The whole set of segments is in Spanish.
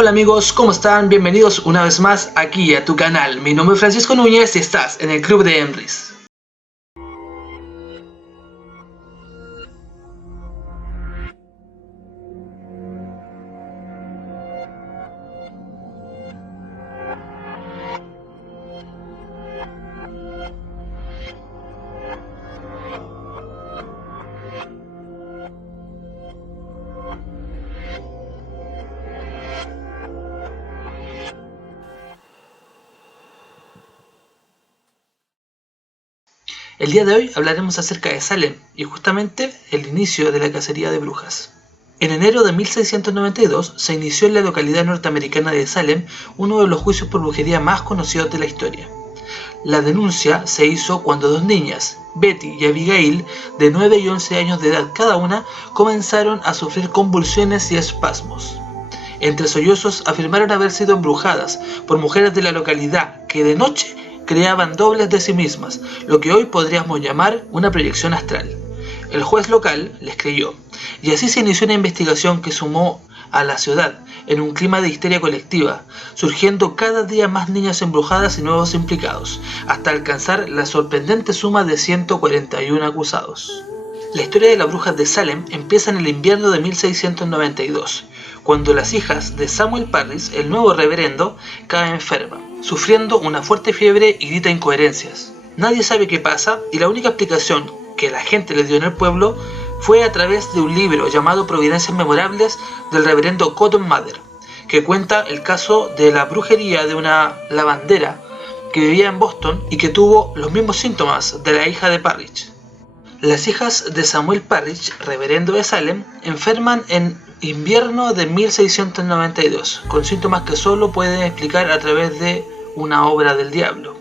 Hola amigos, ¿cómo están? Bienvenidos una vez más aquí a tu canal. Mi nombre es Francisco Núñez y estás en el Club de Henrys. El día de hoy hablaremos acerca de Salem y justamente el inicio de la cacería de brujas. En enero de 1692 se inició en la localidad norteamericana de Salem uno de los juicios por brujería más conocidos de la historia. La denuncia se hizo cuando dos niñas, Betty y Abigail, de 9 y 11 años de edad cada una, comenzaron a sufrir convulsiones y espasmos. Entre sollozos afirmaron haber sido embrujadas por mujeres de la localidad que de noche creaban dobles de sí mismas, lo que hoy podríamos llamar una proyección astral. El juez local les creyó, y así se inició una investigación que sumó a la ciudad en un clima de histeria colectiva, surgiendo cada día más niñas embrujadas y nuevos implicados, hasta alcanzar la sorprendente suma de 141 acusados. La historia de las brujas de Salem empieza en el invierno de 1692, cuando las hijas de Samuel Parris, el nuevo reverendo, cae enferma, sufriendo una fuerte fiebre y grita incoherencias. Nadie sabe qué pasa y la única explicación que la gente le dio en el pueblo fue a través de un libro llamado Providencias Memorables del reverendo Cotton Mather, que cuenta el caso de la brujería de una lavandera que vivía en Boston y que tuvo los mismos síntomas de la hija de Parrish. Las hijas de Samuel Parrish, reverendo de Salem, enferman en invierno de 1692, con síntomas que solo pueden explicar a través de una obra del diablo.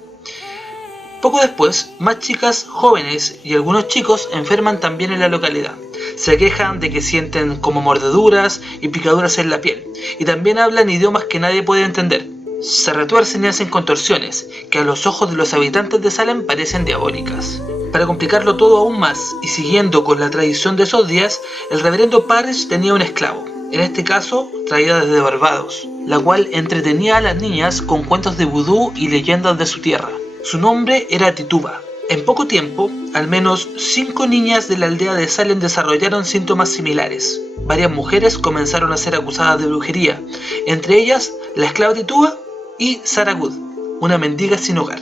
Poco después, más chicas jóvenes y algunos chicos enferman también en la localidad. Se quejan de que sienten como mordeduras y picaduras en la piel, y también hablan idiomas que nadie puede entender. Se retuercen y hacen contorsiones, que a los ojos de los habitantes de Salem parecen diabólicas. Para complicarlo todo aún más, y siguiendo con la tradición de esos días, el reverendo Parrish tenía un esclavo, en este caso traída desde Barbados, la cual entretenía a las niñas con cuentos de vudú y leyendas de su tierra. Su nombre era Tituba. En poco tiempo, al menos 5 niñas de la aldea de Salem desarrollaron síntomas similares. Varias mujeres comenzaron a ser acusadas de brujería, entre ellas la esclava Tituba y Sarah Good, una mendiga sin hogar.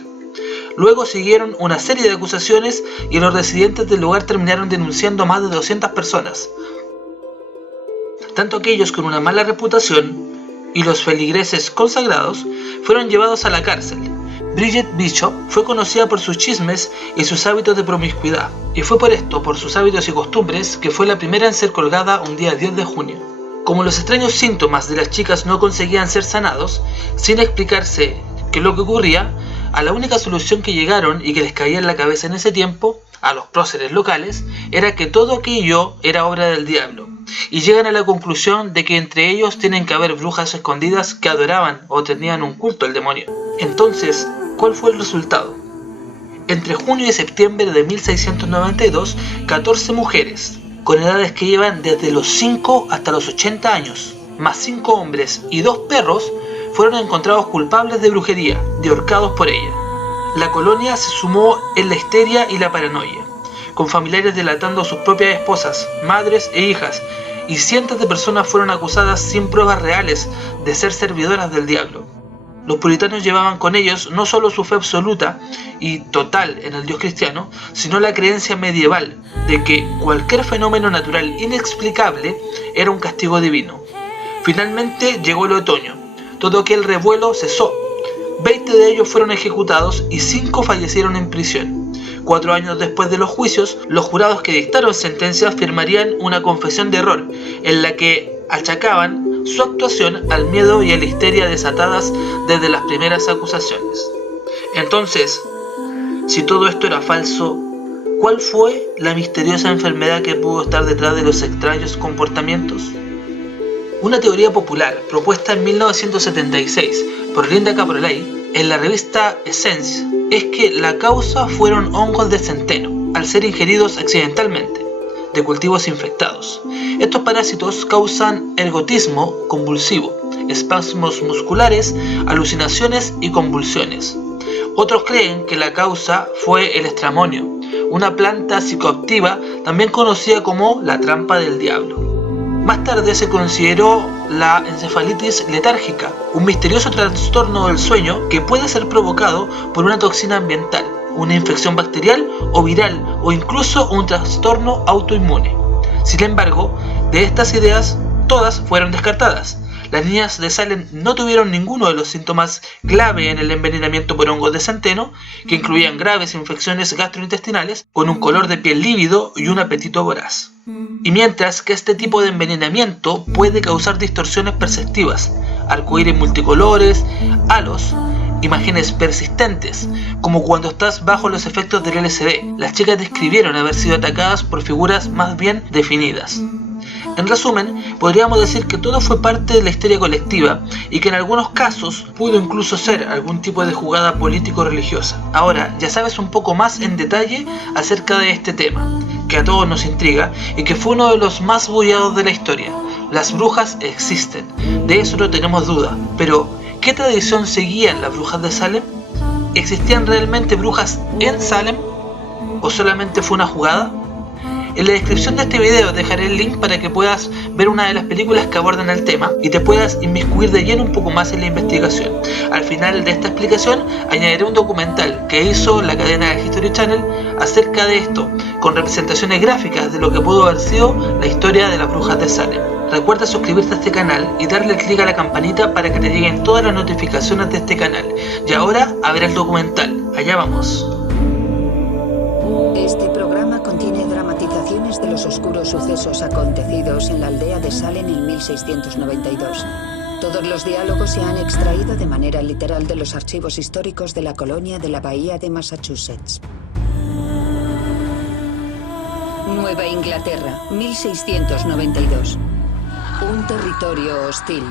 Luego siguieron una serie de acusaciones y los residentes del lugar terminaron denunciando a más de 200 personas. Tanto aquellos con una mala reputación y los feligreses consagrados fueron llevados a la cárcel. Bridget Bishop fue conocida por sus chismes y sus hábitos de promiscuidad, y fue por esto, por sus hábitos y costumbres, que fue la primera en ser colgada un día 10 de junio. Como los extraños síntomas de las chicas no conseguían ser sanados, sin explicarse qué es lo que ocurría, a la única solución que llegaron y que les caía en la cabeza en ese tiempo, a los próceres locales, era que todo aquello era obra del diablo, y llegan a la conclusión de que entre ellos tienen que haber brujas escondidas que adoraban o tenían un culto al demonio. Entonces, ¿cuál fue el resultado? Entre junio y septiembre de 1692, 14 mujeres, con edades que llevan desde los 5 hasta los 80 años, más 5 hombres y 2 perros, fueron encontrados culpables de brujería y ahorcados por ella. La colonia se sumó en la histeria y la paranoia, con familiares delatando a sus propias esposas, madres e hijas, y cientos de personas fueron acusadas sin pruebas reales de ser servidoras del diablo. Los puritanos llevaban con ellos no solo su fe absoluta y total en el Dios cristiano, sino la creencia medieval de que cualquier fenómeno natural inexplicable era un castigo divino. Finalmente llegó el otoño. Todo aquel revuelo cesó. 20 de ellos fueron ejecutados y 5 fallecieron en prisión. 4 años después de los juicios, los jurados que dictaron sentencias firmarían una confesión de error, en la que achacaban su actuación al miedo y a la histeria desatadas desde las primeras acusaciones. Entonces, si todo esto era falso, ¿cuál fue la misteriosa enfermedad que pudo estar detrás de los extraños comportamientos? Una teoría popular propuesta en 1976 por Linda Caprolay en la revista Essence es que la causa fueron hongos de centeno, al ser ingeridos accidentalmente, de cultivos infectados. Estos parásitos causan ergotismo convulsivo, espasmos musculares, alucinaciones y convulsiones. Otros creen que la causa fue el estramonio, una planta psicoactiva también conocida como la trampa del diablo. Más tarde se consideró la encefalitis letárgica, un misterioso trastorno del sueño que puede ser provocado por una toxina ambiental, una infección bacterial o viral o incluso un trastorno autoinmune. Sin embargo, de estas ideas, todas fueron descartadas. Las niñas de Salem no tuvieron ninguno de los síntomas clave en el envenenamiento por hongos de centeno, que incluían graves infecciones gastrointestinales, con un color de piel lívido y un apetito voraz. Y mientras que este tipo de envenenamiento puede causar distorsiones perceptivas, arcoíris multicolores, halos, imágenes persistentes, como cuando estás bajo los efectos del LSD, las chicas describieron haber sido atacadas por figuras más bien definidas. En resumen, podríamos decir que todo fue parte de la histeria colectiva y que en algunos casos pudo incluso ser algún tipo de jugada político-religiosa. Ahora, ya sabes un poco más en detalle acerca de este tema, que a todos nos intriga y que fue uno de los más bullados de la historia. Las brujas existen, de eso no tenemos duda, pero ¿qué tradición seguían las brujas de Salem? ¿Existían realmente brujas en Salem? ¿O solamente fue una jugada? En la descripción de este video dejaré el link para que puedas ver una de las películas que abordan el tema y te puedas inmiscuir de lleno un poco más en la investigación. Al final de esta explicación añadiré un documental que hizo la cadena de History Channel acerca de esto, con representaciones gráficas de lo que pudo haber sido la historia de las brujas de Salem. Recuerda suscribirte a este canal y darle clic a la campanita para que te lleguen todas las notificaciones de este canal. Y ahora a ver el documental. Allá vamos. Este programa contiene dramatizaciones de los oscuros sucesos acontecidos en la aldea de Salem en 1692. Todos los diálogos se han extraído de manera literal de los archivos históricos de la colonia de la Bahía de Massachusetts. Nueva Inglaterra, 1692. Un territorio hostil.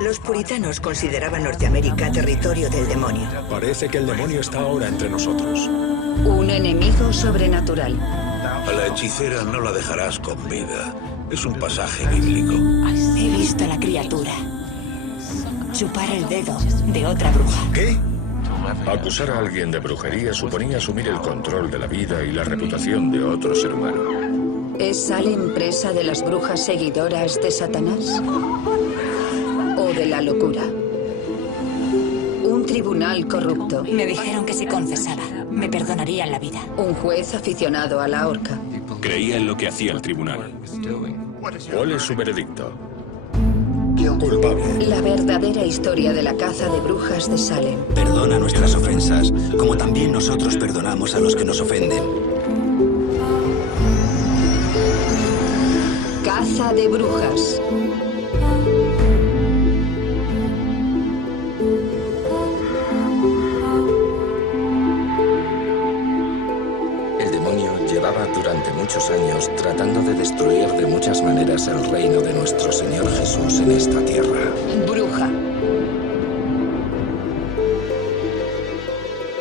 Los puritanos consideraban Norteamérica territorio del demonio. Parece que el demonio está ahora entre nosotros. Un enemigo sobrenatural. A la hechicera no la dejarás con vida. Es un pasaje bíblico. He visto a la criatura chupar el dedo de otra bruja. ¿Qué? Acusar a alguien de brujería suponía asumir el control de la vida y la reputación de otro ser humano. ¿Es Salem presa de las brujas seguidoras de Satanás? ¿O de la locura? Un tribunal corrupto. Me dijeron que si confesaba, me perdonarían la vida. Un juez aficionado a la horca. Creía en lo que hacía el tribunal. ¿Cuál es su veredicto? Culpable. La verdadera historia de la caza de brujas de Salem. Perdona nuestras ofensas, como también nosotros perdonamos a los que nos ofenden. Caza de brujas. El demonio llevaba durante muchos años tratando de destruir de muchas maneras el reino de nuestro Señor Jesús en esta tierra. Bruja.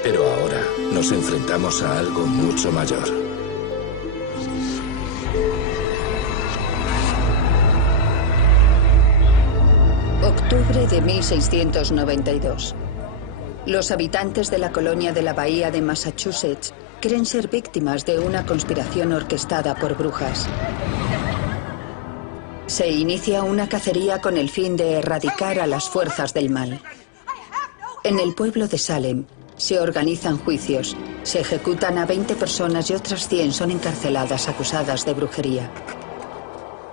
Pero ahora nos enfrentamos a algo mucho mayor. Octubre de 1692. Los habitantes de la colonia de la Bahía de Massachusetts creen ser víctimas de una conspiración orquestada por brujas. Se inicia una cacería con el fin de erradicar a las fuerzas del mal. En el pueblo de Salem se organizan juicios, se ejecutan a 20 personas y otras 100 son encarceladas acusadas de brujería.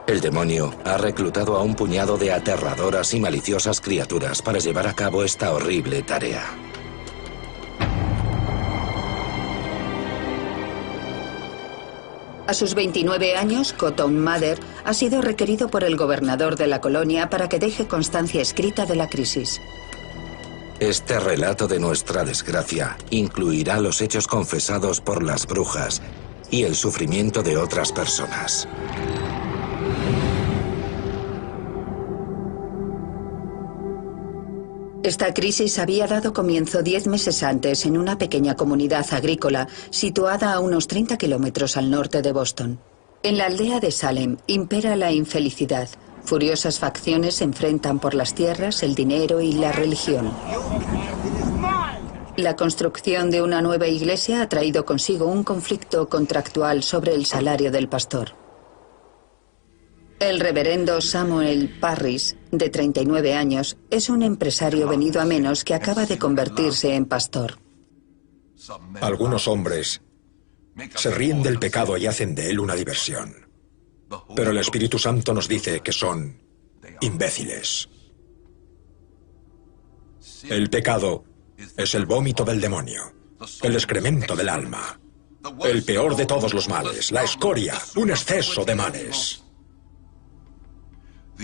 El demonio ha reclutado a un puñado de aterradoras y maliciosas criaturas para llevar a cabo esta horrible tarea. A sus 29 años, Cotton Mather ha sido requerido por el gobernador de la colonia para que deje constancia escrita de la crisis. Este relato de nuestra desgracia incluirá los hechos confesados por las brujas y el sufrimiento de otras personas. Esta crisis había dado comienzo 10 meses antes en una pequeña comunidad agrícola situada a unos 30 kilómetros al norte de Boston. En la aldea de Salem impera la infelicidad, Furiosas facciones se enfrentan por las tierras, el dinero y la religión. La construcción de una nueva iglesia ha traído consigo un conflicto contractual sobre el salario del pastor. El reverendo Samuel Parris, de 39 años, es un empresario venido a menos que acaba de convertirse en pastor. Algunos hombres se ríen del pecado y hacen de él una diversión. Pero el Espíritu Santo nos dice que son imbéciles. El pecado es el vómito del demonio, el excremento del alma, el peor de todos los males, la escoria, un exceso de males.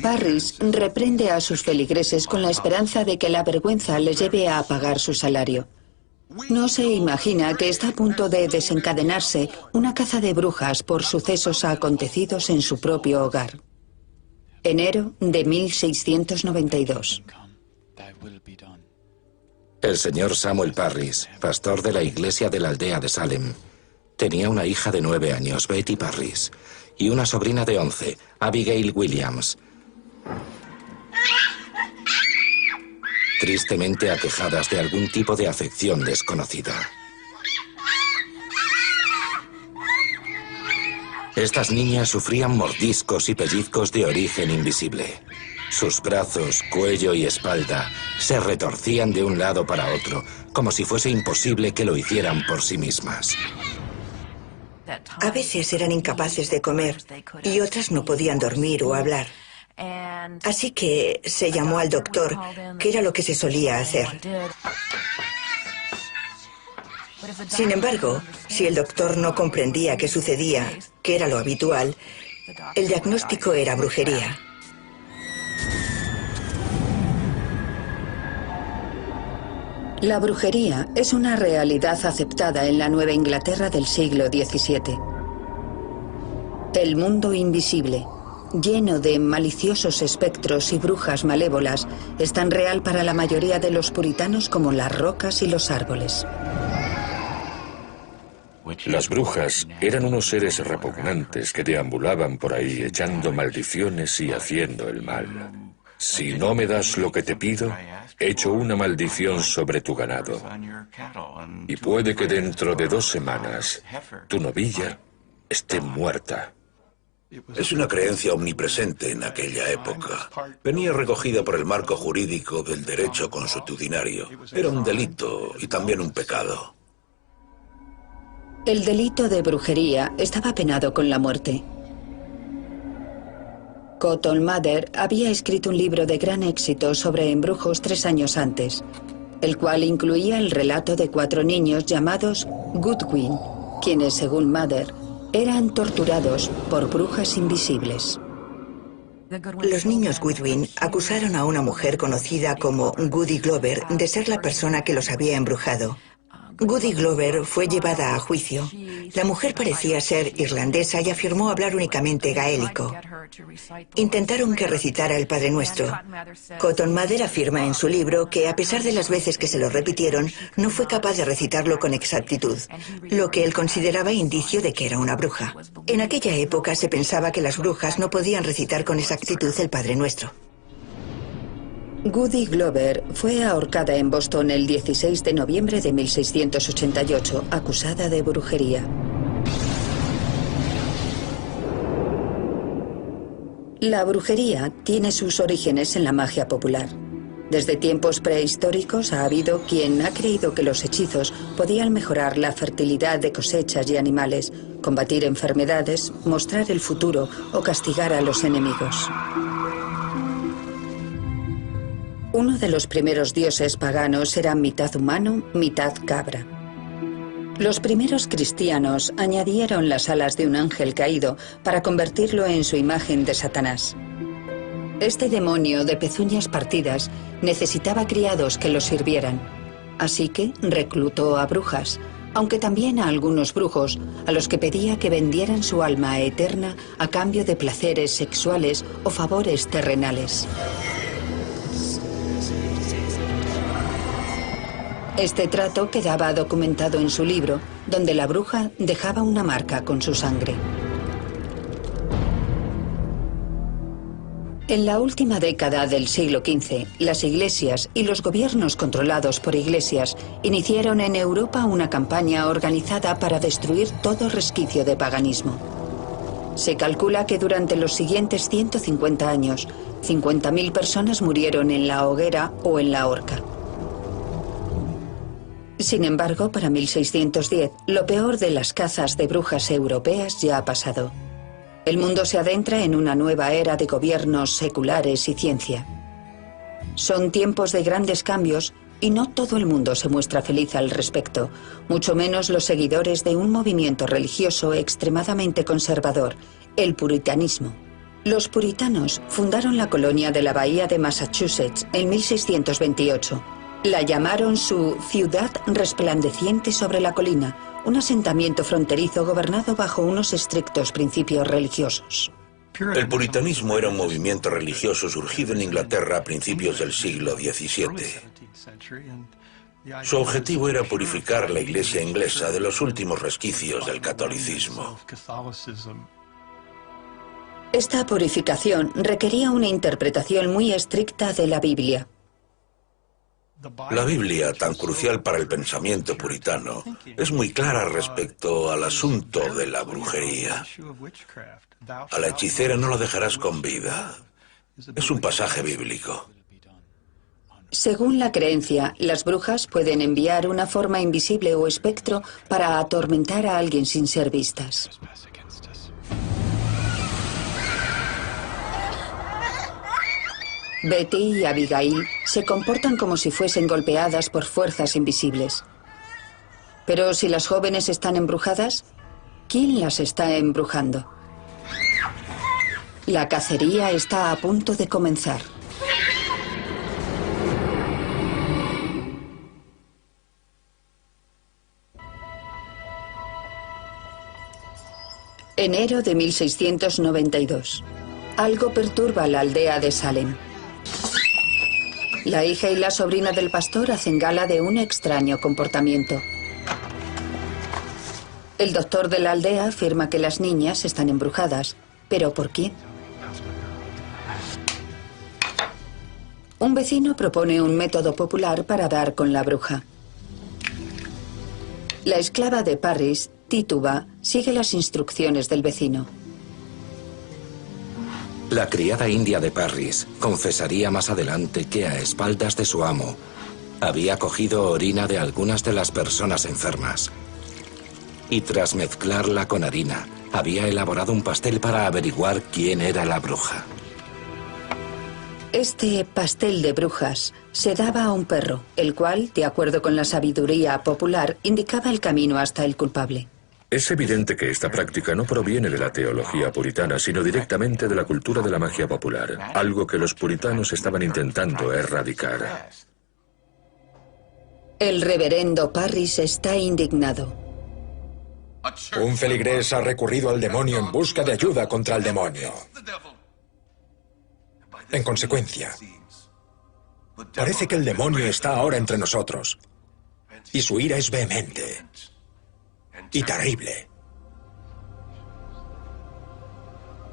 Parris reprende a sus feligreses con la esperanza de que la vergüenza les lleve a pagar su salario. No se imagina que está a punto de desencadenarse una caza de brujas por sucesos acontecidos en su propio hogar. Enero de 1692. El señor Samuel Parris, pastor de la iglesia de la aldea de Salem, tenía una hija de 9 años, Betty Parris, y una sobrina de 11, Abigail Williams, tristemente aquejadas de algún tipo de afección desconocida. Estas niñas sufrían mordiscos y pellizcos de origen invisible. Sus brazos, cuello y espalda se retorcían de un lado para otro, como si fuese imposible que lo hicieran por sí mismas. A veces eran incapaces de comer y otras no podían dormir o hablar. Así que se llamó al doctor, que era lo que se solía hacer. Sin embargo, si el doctor no comprendía qué sucedía, que era lo habitual, el diagnóstico era brujería. La brujería es una realidad aceptada en la Nueva Inglaterra del siglo XVII. El mundo invisible, lleno de maliciosos espectros y brujas malévolas, es tan real para la mayoría de los puritanos como las rocas y los árboles. Las brujas eran unos seres repugnantes que deambulaban por ahí echando maldiciones y haciendo el mal. Si no me das lo que te pido, echo una maldición sobre tu ganado. Y puede que dentro de 2 semanas tu novilla esté muerta. Es una creencia omnipresente en aquella época. Venía recogida por el marco jurídico del derecho consuetudinario. Era un delito y también un pecado. El delito de brujería estaba penado con la muerte. Cotton Mather había escrito un libro de gran éxito sobre embrujos 3 años antes, el cual incluía el relato de 4 niños llamados Goodwin, quienes, según Mather, eran torturados por brujas invisibles. Los niños Goodwin acusaron a una mujer conocida como Goody Glover de ser la persona que los había embrujado. Goody Glover fue llevada a juicio. La mujer parecía ser irlandesa y afirmó hablar únicamente gaélico. Intentaron que recitara el Padre Nuestro. Cotton Mather afirma en su libro que, a pesar de las veces que se lo repitieron, no fue capaz de recitarlo con exactitud, lo que él consideraba indicio de que era una bruja. En aquella época se pensaba que las brujas no podían recitar con exactitud el Padre Nuestro. Goody Glover fue ahorcada en Boston el 16 de noviembre de 1688, acusada de brujería. La brujería tiene sus orígenes en la magia popular. Desde tiempos prehistóricos ha habido quien ha creído que los hechizos podían mejorar la fertilidad de cosechas y animales, combatir enfermedades, mostrar el futuro o castigar a los enemigos. Uno de los primeros dioses paganos era mitad humano, mitad cabra. Los primeros cristianos añadieron las alas de un ángel caído para convertirlo en su imagen de Satanás. Este demonio de pezuñas partidas necesitaba criados que lo sirvieran, así que reclutó a brujas, aunque también a algunos brujos, a los que pedía que vendieran su alma eterna a cambio de placeres sexuales o favores terrenales. Este trato quedaba documentado en su libro, donde la bruja dejaba una marca con su sangre. En la última década del siglo XV, las iglesias y los gobiernos controlados por iglesias iniciaron en Europa una campaña organizada para destruir todo resquicio de paganismo. Se calcula que durante los siguientes 150 años, 50.000 personas murieron en la hoguera o en la horca. Sin embargo, para 1610, lo peor de las cazas de brujas europeas ya ha pasado. El mundo se adentra en una nueva era de gobiernos seculares y ciencia. Son tiempos de grandes cambios y no todo el mundo se muestra feliz al respecto, mucho menos los seguidores de un movimiento religioso extremadamente conservador, el puritanismo. Los puritanos fundaron la colonia de la Bahía de Massachusetts en 1628. La llamaron su ciudad resplandeciente sobre la colina, un asentamiento fronterizo gobernado bajo unos estrictos principios religiosos. El puritanismo era un movimiento religioso surgido en Inglaterra a principios del siglo XVII. Su objetivo era purificar la iglesia inglesa de los últimos resquicios del catolicismo. Esta purificación requería una interpretación muy estricta de la Biblia. La Biblia, tan crucial para el pensamiento puritano, es muy clara respecto al asunto de la brujería. A la hechicera no la dejarás con vida. Es un pasaje bíblico. Según la creencia, las brujas pueden enviar una forma invisible o espectro para atormentar a alguien sin ser vistas. Betty y Abigail se comportan como si fuesen golpeadas por fuerzas invisibles. Pero si las jóvenes están embrujadas, ¿quién las está embrujando? La cacería está a punto de comenzar. Enero de 1692. Algo perturba la aldea de Salem. La hija y la sobrina del pastor hacen gala de un extraño comportamiento. El doctor de la aldea afirma que las niñas están embrujadas. ¿Pero por quién? Un vecino propone un método popular para dar con la bruja. La esclava de Parris, Tituba, sigue las instrucciones del vecino. La criada india de Parris confesaría más adelante que a espaldas de su amo había cogido orina de algunas de las personas enfermas y tras mezclarla con harina había elaborado un pastel para averiguar quién era la bruja. Este pastel de brujas se daba a un perro, el cual, de acuerdo con la sabiduría popular, indicaba el camino hasta el culpable. Es evidente que esta práctica no proviene de la teología puritana, sino directamente de la cultura de la magia popular, algo que los puritanos estaban intentando erradicar. El reverendo Parris está indignado. Un feligrés ha recurrido al demonio en busca de ayuda contra el demonio. En consecuencia, parece que el demonio está ahora entre nosotros, y su ira es vehemente y terrible.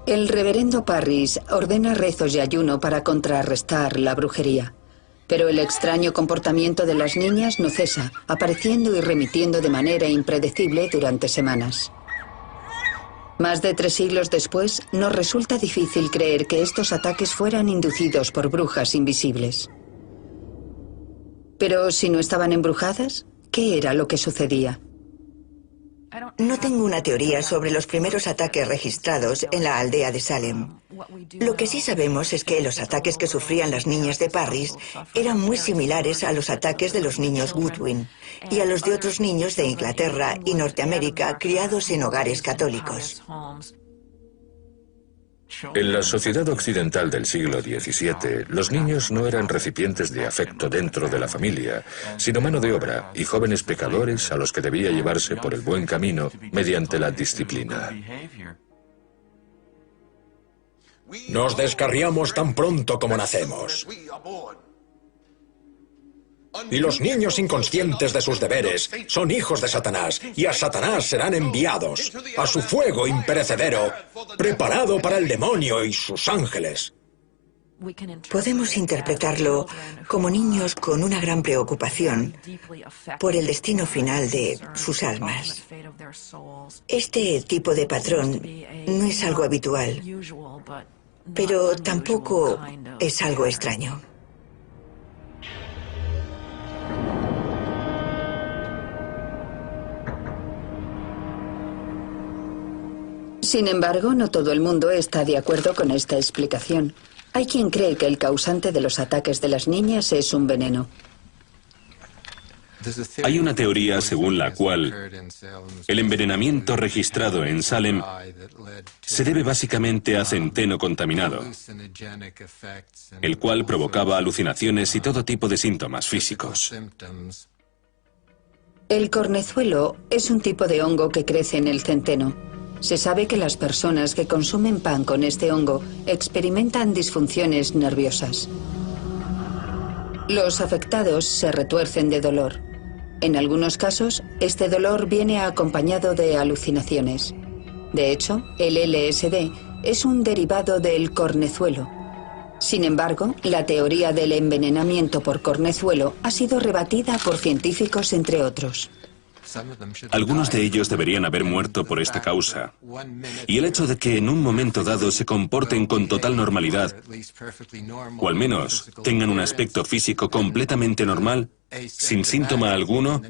El reverendo Parris ordena rezos y ayuno para contrarrestar la brujería. Pero el extraño comportamiento de las niñas no cesa, apareciendo y remitiendo de manera impredecible durante semanas. Más de 3 siglos después, nos resulta difícil creer que estos ataques fueran inducidos por brujas invisibles. Pero si no estaban embrujadas, ¿qué era lo que sucedía? No tengo una teoría sobre los primeros ataques registrados en la aldea de Salem. Lo que sí sabemos es que los ataques que sufrían las niñas de Parris eran muy similares a los ataques de los niños Goodwin y a los de otros niños de Inglaterra y Norteamérica criados en hogares católicos. En la sociedad occidental del siglo XVII, los niños no eran recipientes de afecto dentro de la familia, sino mano de obra y jóvenes pecadores a los que debía llevarse por el buen camino mediante la disciplina. Nos descarriamos tan pronto como nacemos. Y los niños inconscientes de sus deberes son hijos de Satanás, y a Satanás serán enviados a su fuego imperecedero, preparado para el demonio y sus ángeles. Podemos interpretarlo como niños con una gran preocupación por el destino final de sus almas. Este tipo de patrón no es algo habitual, pero tampoco es algo extraño. Sin embargo, no todo el mundo está de acuerdo con esta explicación. Hay quien cree que el causante de los ataques de las niñas es un veneno. Hay una teoría según la cual el envenenamiento registrado en Salem se debe básicamente a centeno contaminado, el cual provocaba alucinaciones y todo tipo de síntomas físicos. El cornezuelo es un tipo de hongo que crece en el centeno. Se sabe que las personas que consumen pan con este hongo experimentan disfunciones nerviosas. Los afectados se retuercen de dolor. En algunos casos, este dolor viene acompañado de alucinaciones. De hecho, el LSD es un derivado del cornezuelo. Sin embargo, la teoría del envenenamiento por cornezuelo ha sido rebatida por científicos, entre otros. Algunos de ellos deberían haber muerto por esta causa. Y el hecho de que en un momento dado se comporten con total normalidad, o al menos tengan un aspecto físico completamente normal, sin síntoma alguno,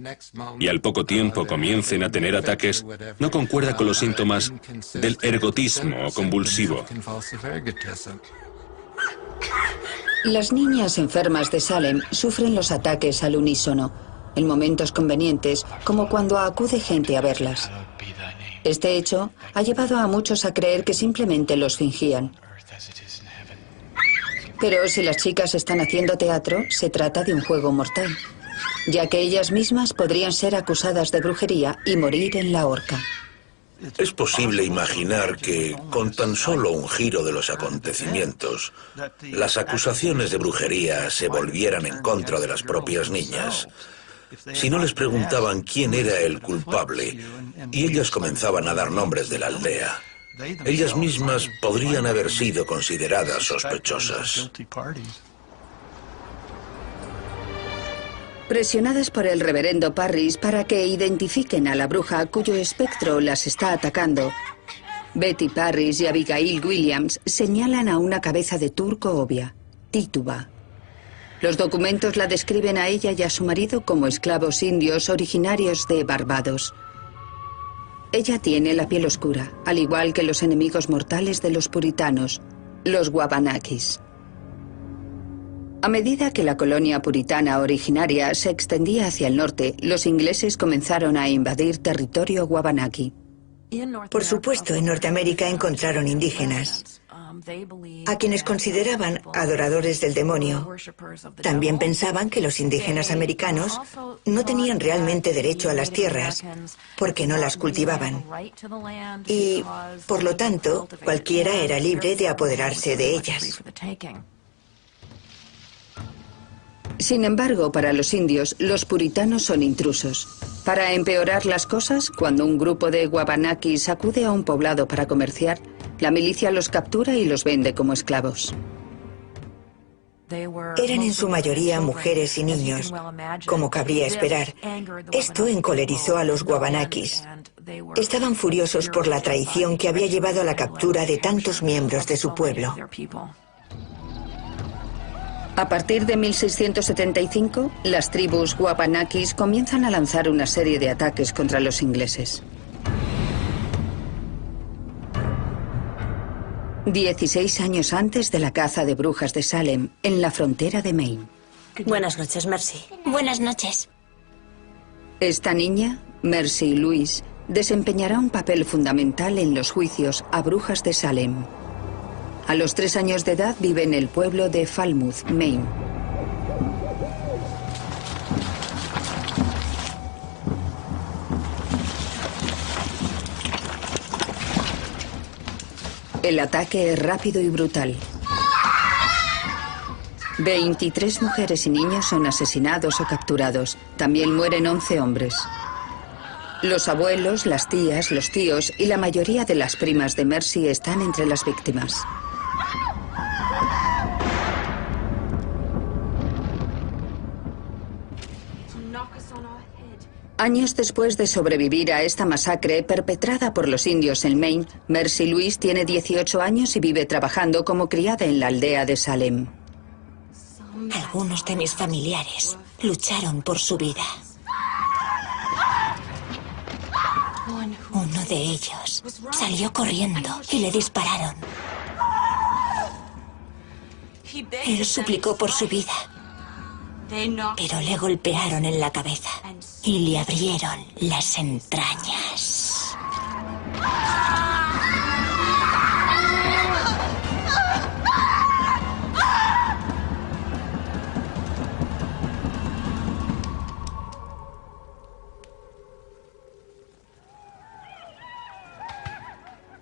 y al poco tiempo comiencen a tener ataques, no concuerda con los síntomas del ergotismo convulsivo. Las niñas enfermas de Salem sufren los ataques al unísono, en momentos convenientes, como cuando acude gente a verlas. Este hecho ha llevado a muchos a creer que simplemente los fingían. Pero si las chicas están haciendo teatro, se trata de un juego mortal, ya que ellas mismas podrían ser acusadas de brujería y morir en la horca. Es posible imaginar que, con tan solo un giro de los acontecimientos, las acusaciones de brujería se volvieran en contra de las propias niñas. Si no les preguntaban quién era el culpable, y ellas comenzaban a dar nombres de la aldea, ellas mismas podrían haber sido consideradas sospechosas. Presionadas por el reverendo Parris para que identifiquen a la bruja cuyo espectro las está atacando, Betty Parris y Abigail Williams señalan a una cabeza de turco obvia, Tituba. Los documentos la describen a ella y a su marido como esclavos indios originarios de Barbados. Ella tiene la piel oscura, al igual que los enemigos mortales de los puritanos, los Wabanakis. A medida que la colonia puritana originaria se extendía hacia el norte, los ingleses comenzaron a invadir territorio Wabanaki. Por supuesto, en Norteamérica encontraron indígenas, a quienes consideraban adoradores del demonio. También pensaban que los indígenas americanos no tenían realmente derecho a las tierras, porque no las cultivaban. Y, por lo tanto, cualquiera era libre de apoderarse de ellas. Sin embargo, para los indios, los puritanos son intrusos. Para empeorar las cosas, cuando un grupo de Wabanakis acude a un poblado para comerciar, la milicia los captura y los vende como esclavos. Eran en su mayoría mujeres y niños, como cabría esperar. Esto encolerizó a los Wabanakis. Estaban furiosos por la traición que había llevado a la captura de tantos miembros de su pueblo. A partir de 1675, las tribus Wabanakis comienzan a lanzar una serie de ataques contra los ingleses. 16 años antes de la caza de brujas de Salem, en la frontera de Maine. Buenas noches, Mercy. Buenas noches. Esta niña, Mercy Louise, desempeñará un papel fundamental en los juicios a brujas de Salem. A los 3 años de edad vive en el pueblo de Falmouth, Maine. El ataque es rápido y brutal. 23 mujeres y niños son asesinados o capturados. También mueren 11 hombres. Los abuelos, las tías, los tíos y la mayoría de las primas de Mercy están entre las víctimas. Años después de sobrevivir a esta masacre perpetrada por los indios en Maine, Mercy Louise tiene 18 años y vive trabajando como criada en la aldea de Salem. Algunos de mis familiares lucharon por su vida. Uno de ellos salió corriendo y le dispararon. Él suplicó por su vida, pero le golpearon en la cabeza y le abrieron las entrañas.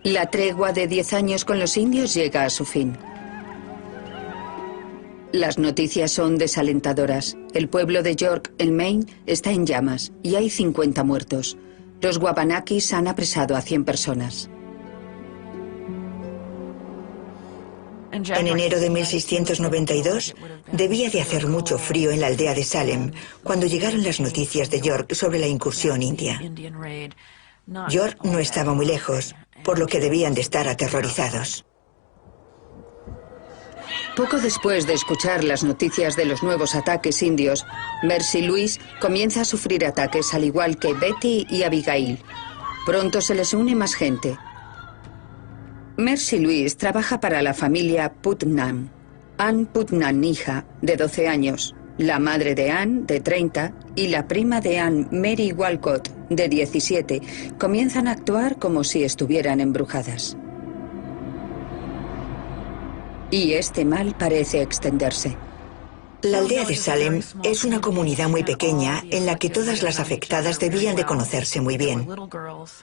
La tregua de 10 años con los indios llega a su fin. Las noticias son desalentadoras. El pueblo de York, en Maine, está en llamas y hay 50 muertos. Los Wabanakis han apresado a 100 personas. En enero de 1692, debía de hacer mucho frío en la aldea de Salem cuando llegaron las noticias de York sobre la incursión india. York no estaba muy lejos, por lo que debían de estar aterrorizados. Poco después de escuchar las noticias de los nuevos ataques indios, Mercy Louise comienza a sufrir ataques al igual que Betty y Abigail. Pronto se les une más gente. Mercy Louise trabaja para la familia Putnam. Ann Putnam, hija, de 12 años, la madre de Ann, de 30, y la prima de Ann, Mary Walcott, de 17, comienzan a actuar como si estuvieran embrujadas. Y este mal parece extenderse. La aldea de Salem es una comunidad muy pequeña en la que todas las afectadas debían de conocerse muy bien.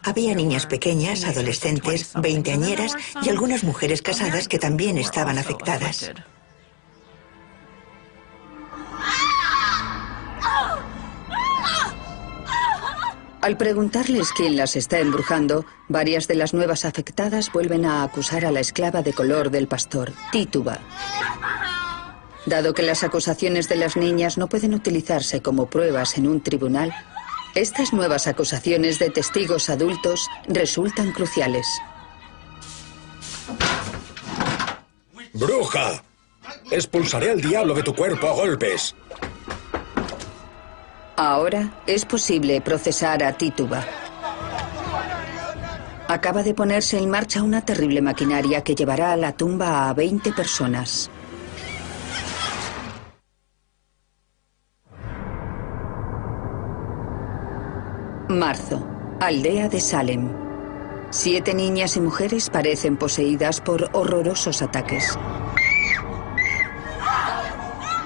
Había niñas pequeñas, adolescentes, veinteañeras y algunas mujeres casadas que también estaban afectadas. Al preguntarles quién las está embrujando, varias de las nuevas afectadas vuelven a acusar a la esclava de color del pastor, Tituba. Dado que las acusaciones de las niñas no pueden utilizarse como pruebas en un tribunal, estas nuevas acusaciones de testigos adultos resultan cruciales. ¡Bruja! Expulsaré al diablo de tu cuerpo a golpes. Ahora es posible procesar a Tituba. Acaba de ponerse en marcha una terrible maquinaria que llevará a la tumba a 20 personas. Marzo, aldea de Salem. 7 niñas y mujeres parecen poseídas por horrorosos ataques.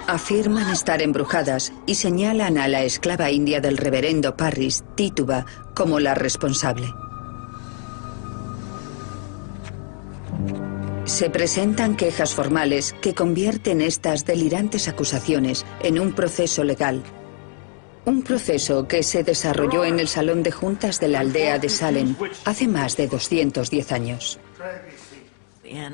Afirman estar embrujadas y señalan a la esclava india del reverendo Parris, Tituba, como la responsable. Se presentan quejas formales que convierten estas delirantes acusaciones en un proceso legal. Un proceso que se desarrolló en el salón de juntas de la aldea de Salem hace más de 210 años.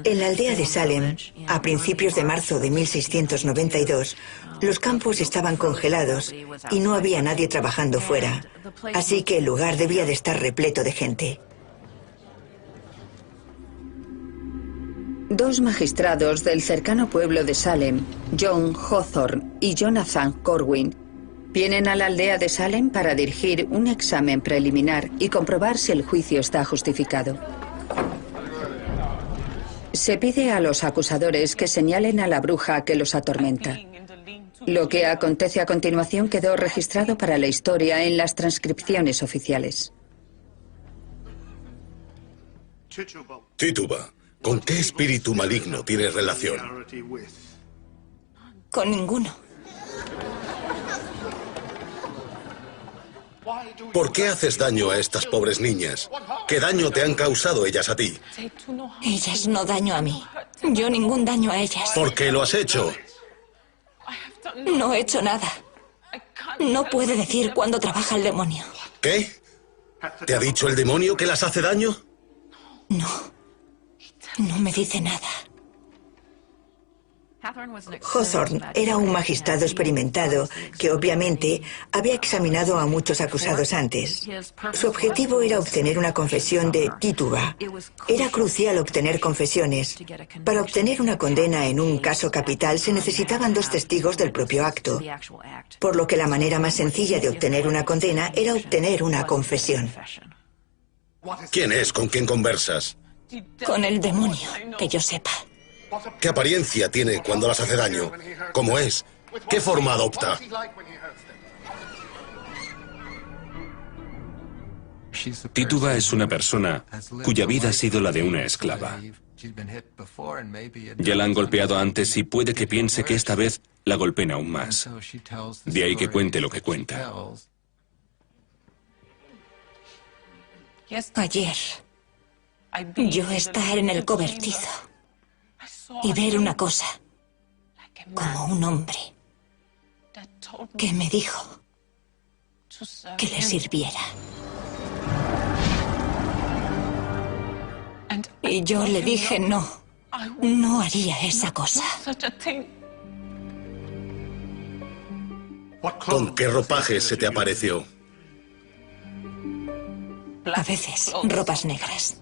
En la aldea de Salem, a principios de marzo de 1692, los campos estaban congelados y no había nadie trabajando fuera, así que el lugar debía de estar repleto de gente. 2 magistrados del cercano pueblo de Salem, John Hawthorne y Jonathan Corwin, vienen a la aldea de Salem para dirigir un examen preliminar y comprobar si el juicio está justificado. Se pide a los acusadores que señalen a la bruja que los atormenta. Lo que acontece a continuación quedó registrado para la historia en las transcripciones oficiales. Tituba, ¿con qué espíritu maligno tienes relación? Con ninguno. ¿Por qué haces daño a estas pobres niñas? ¿Qué daño te han causado ellas a ti? Ellas no daño a mí. Yo ningún daño a ellas. ¿Por qué lo has hecho? No he hecho nada. No puede decir cuándo trabaja el demonio. ¿Qué? ¿Te ha dicho el demonio que las hace daño? No. No me dice nada. Hawthorne era un magistrado experimentado que obviamente había examinado a muchos acusados antes. Su objetivo era obtener una confesión de Tituba. Era crucial obtener confesiones. Para obtener una condena en un caso capital se necesitaban 2 testigos del propio acto, por lo que la manera más sencilla de obtener una condena era obtener una confesión. ¿Quién es con quien conversas? Con el demonio, que yo sepa. ¿Qué apariencia tiene cuando las hace daño? ¿Cómo es? ¿Qué forma adopta? Tituba es una persona cuya vida ha sido la de una esclava. Ya la han golpeado antes y puede que piense que esta vez la golpeen aún más. De ahí que cuente lo que cuenta. Ayer, yo estar en el cobertizo y ver una cosa, como un hombre, que me dijo que le sirviera. Y yo le dije no haría esa cosa. ¿Con qué ropaje se te apareció? A veces, ropas negras.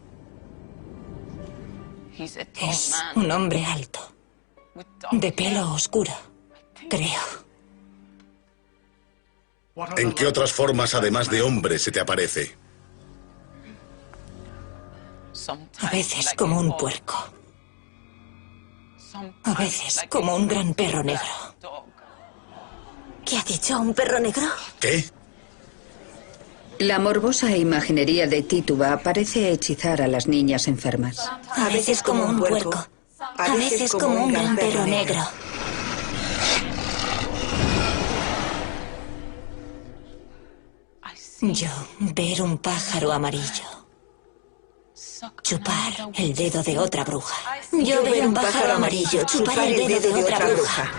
Es un hombre alto, de pelo oscuro, creo. ¿En qué otras formas, además de hombre, se te aparece? A veces como un puerco. A veces como un gran perro negro. ¿Qué ha dicho? ¿Un perro negro? ¿Qué? La morbosa imaginería de Tituba parece hechizar a las niñas enfermas. A veces como un puerco. A veces como un gran perro negro. Yo ver un pájaro amarillo. Chupar el dedo de otra bruja. Yo ver un pájaro amarillo. Chupar el dedo de otra bruja.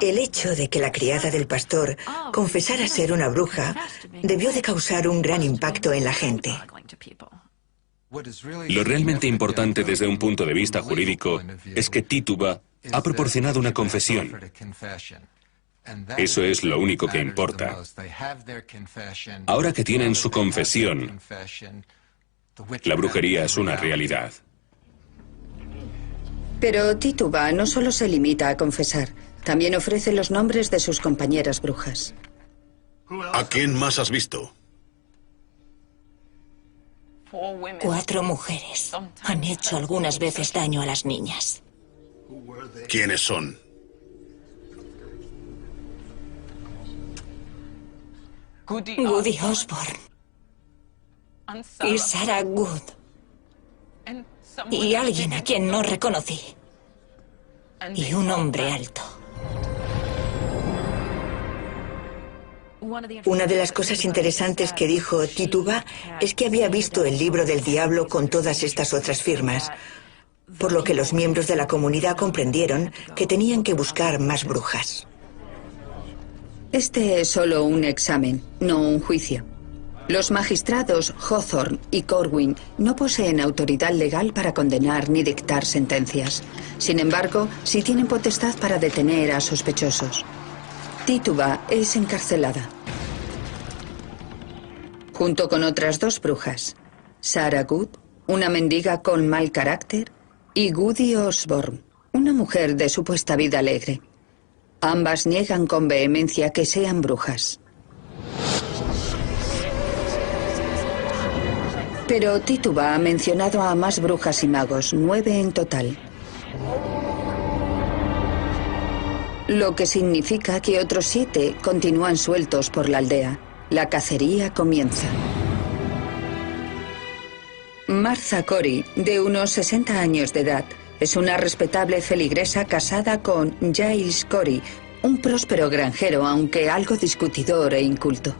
El hecho de que la criada del pastor confesara ser una bruja debió de causar un gran impacto en la gente. Lo realmente importante desde un punto de vista jurídico es que Tituba ha proporcionado una confesión. Eso es lo único que importa. Ahora que tienen su confesión, la brujería es una realidad. Pero Tituba no solo se limita a confesar, también ofrece los nombres de sus compañeras brujas. ¿A quién más has visto? 4 mujeres han hecho algunas veces daño a las niñas. ¿Quiénes son? Goody Osborne y Sarah Good y alguien a quien no reconocí y un hombre alto. Una de las cosas interesantes que dijo Tituba es que había visto el libro del diablo con todas estas otras firmas, por lo que los miembros de la comunidad comprendieron que tenían que buscar más brujas. Este es solo un examen, no un juicio. Los magistrados Hawthorne y Corwin no poseen autoridad legal para condenar ni dictar sentencias. Sin embargo, sí tienen potestad para detener a sospechosos. Tituba es encarcelada, junto con otras 2 brujas, Sarah Good, una mendiga con mal carácter, y Goody Osborne, una mujer de supuesta vida alegre. Ambas niegan con vehemencia que sean brujas. Pero Tituba ha mencionado a más brujas y magos, 9 en total. Lo que significa que otros 7 continúan sueltos por la aldea. La cacería comienza. Martha Corey, de unos 60 años de edad, es una respetable feligresa casada con Giles Corey, un próspero granjero, aunque algo discutidor e inculto.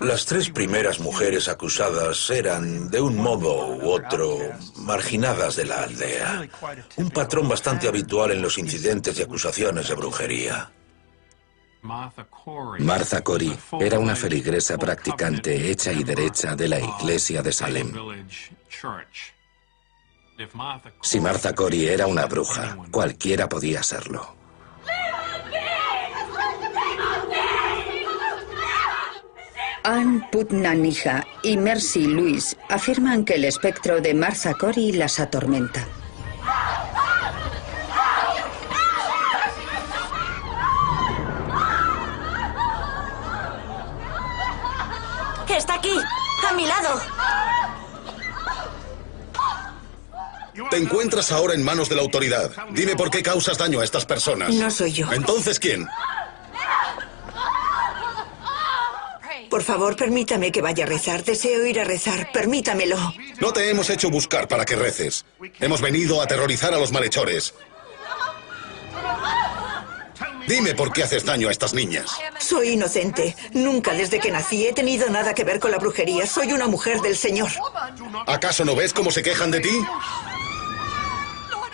Las 3 primeras mujeres acusadas eran, de un modo u otro, marginadas de la aldea. Un patrón bastante habitual en los incidentes y acusaciones de brujería. Martha Corey era una feligresa practicante hecha y derecha de la iglesia de Salem. Si Martha Corey era una bruja, cualquiera podía serlo. Ann Putnam-Nija y Mercy Lewis afirman que el espectro de Martha Corey las atormenta. ¡Está aquí! ¡A mi lado! Te encuentras ahora en manos de la autoridad. Dime por qué causas daño a estas personas. No soy yo. ¿Entonces quién? Por favor, permítame que vaya a rezar. Deseo ir a rezar. Permítamelo. No te hemos hecho buscar para que reces. Hemos venido a aterrorizar a los malhechores. Dime por qué haces daño a estas niñas. Soy inocente. Nunca desde que nací he tenido nada que ver con la brujería. Soy una mujer del Señor. ¿Acaso no ves cómo se quejan de ti?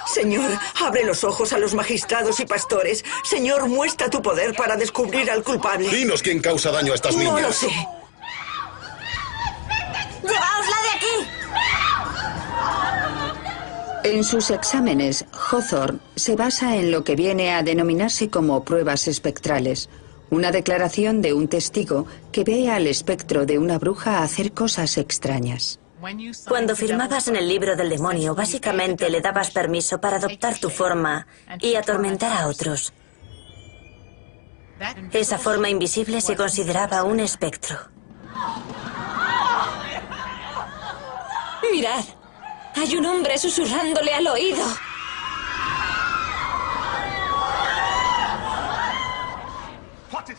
Señor, abre los ojos a los magistrados y pastores. Señor, muestra tu poder para descubrir al culpable. Dinos quién causa daño a estas niñas. No lo sé. ¡Llevaosla de aquí! En sus exámenes, Hawthorne se basa en lo que viene a denominarse como pruebas espectrales, una declaración de un testigo que ve al espectro de una bruja hacer cosas extrañas. Cuando firmabas en el libro del demonio, básicamente le dabas permiso para adoptar tu forma y atormentar a otros. Esa forma invisible se consideraba un espectro. ¡Mirad! Hay un hombre susurrándole al oído.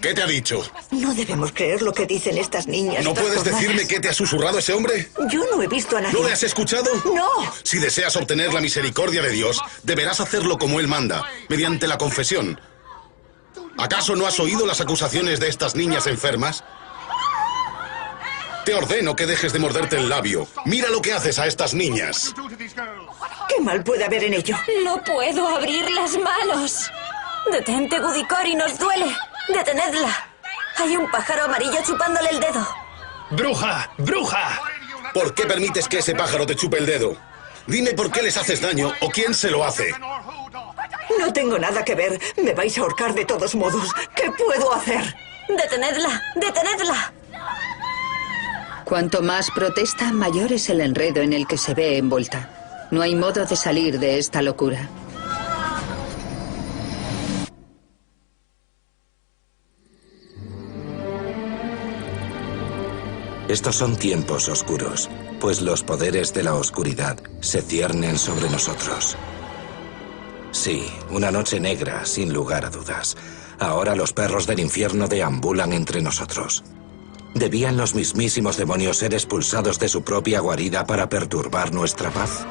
¿Qué te ha dicho? No debemos creer lo que dicen estas niñas. ¿No puedes trastornadas. decirme qué te ha susurrado ese hombre? Yo no he visto a nadie. ¿No le has escuchado? No. Si deseas obtener la misericordia de Dios, deberás hacerlo como Él manda, mediante la confesión. ¿Acaso no has oído las acusaciones de estas niñas enfermas? Te ordeno que dejes de morderte el labio. Mira lo que haces a estas niñas. ¿Qué mal puede haber en ello? No puedo abrir las manos. Detente, Goody Corey, nos duele. Detenedla. Hay un pájaro amarillo chupándole el dedo. ¡Bruja! ¡Bruja! ¿Por qué permites que ese pájaro te chupe el dedo? Dime por qué les haces daño o quién se lo hace. No tengo nada que ver. Me vais a ahorcar de todos modos. ¿Qué puedo hacer? Detenedla. Detenedla. Cuanto más protesta, mayor es el enredo en el que se ve envuelta. No hay modo de salir de esta locura. Estos son tiempos oscuros, pues los poderes de la oscuridad se ciernen sobre nosotros. Sí, una noche negra, sin lugar a dudas. Ahora los perros del infierno deambulan entre nosotros. ¿Debían los mismísimos demonios ser expulsados de su propia guarida para perturbar nuestra paz?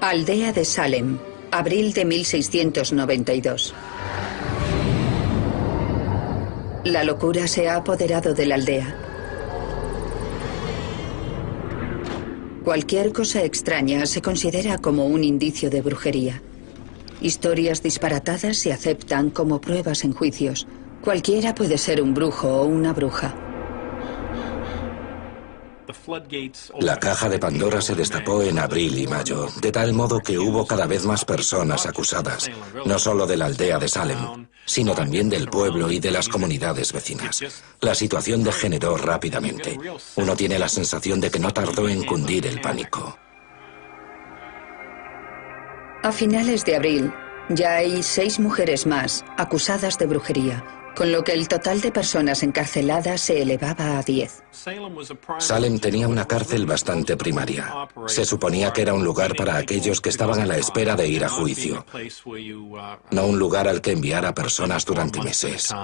Aldea de Salem, abril de 1692. La locura se ha apoderado de la aldea. Cualquier cosa extraña se considera como un indicio de brujería. Historias disparatadas se aceptan como pruebas en juicios. Cualquiera puede ser un brujo o una bruja. La caja de Pandora se destapó en abril y mayo, de tal modo que hubo cada vez más personas acusadas, no solo de la aldea de Salem, sino también del pueblo y de las comunidades vecinas. La situación degeneró rápidamente. Uno tiene la sensación de que no tardó en cundir el pánico. A finales de abril, ya hay 6 mujeres más acusadas de brujería, con lo que el total de personas encarceladas se elevaba a 10. Salem tenía una cárcel bastante primaria. Se suponía que era un lugar para aquellos que estaban a la espera de ir a juicio, no un lugar al que enviar a personas durante meses.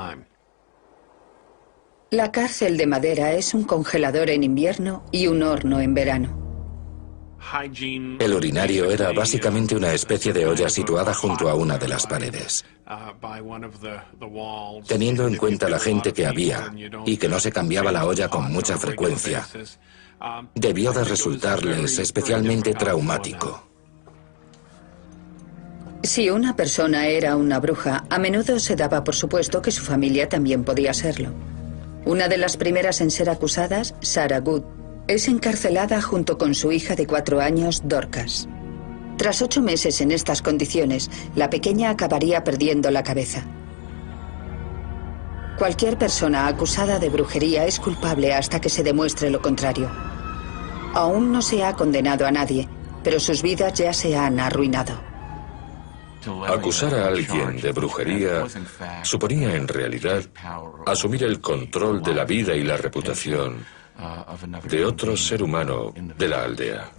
La cárcel de madera es un congelador en invierno y un horno en verano. El urinario era básicamente una especie de olla situada junto a una de las paredes. Teniendo en cuenta la gente que había y que no se cambiaba la olla con mucha frecuencia, debió de resultarles especialmente traumático. Si una persona era una bruja, a menudo se daba por supuesto que su familia también podía serlo. Una de las primeras en ser acusadas, Sarah Good, es encarcelada junto con su hija de 4 años, Dorcas. Tras 8 meses en estas condiciones, la pequeña acabaría perdiendo la cabeza. Cualquier persona acusada de brujería es culpable hasta que se demuestre lo contrario. Aún no se ha condenado a nadie, pero sus vidas ya se han arruinado. Acusar a alguien de brujería suponía en realidad asumir el control de la vida y la reputación de otro ser humano de la aldea.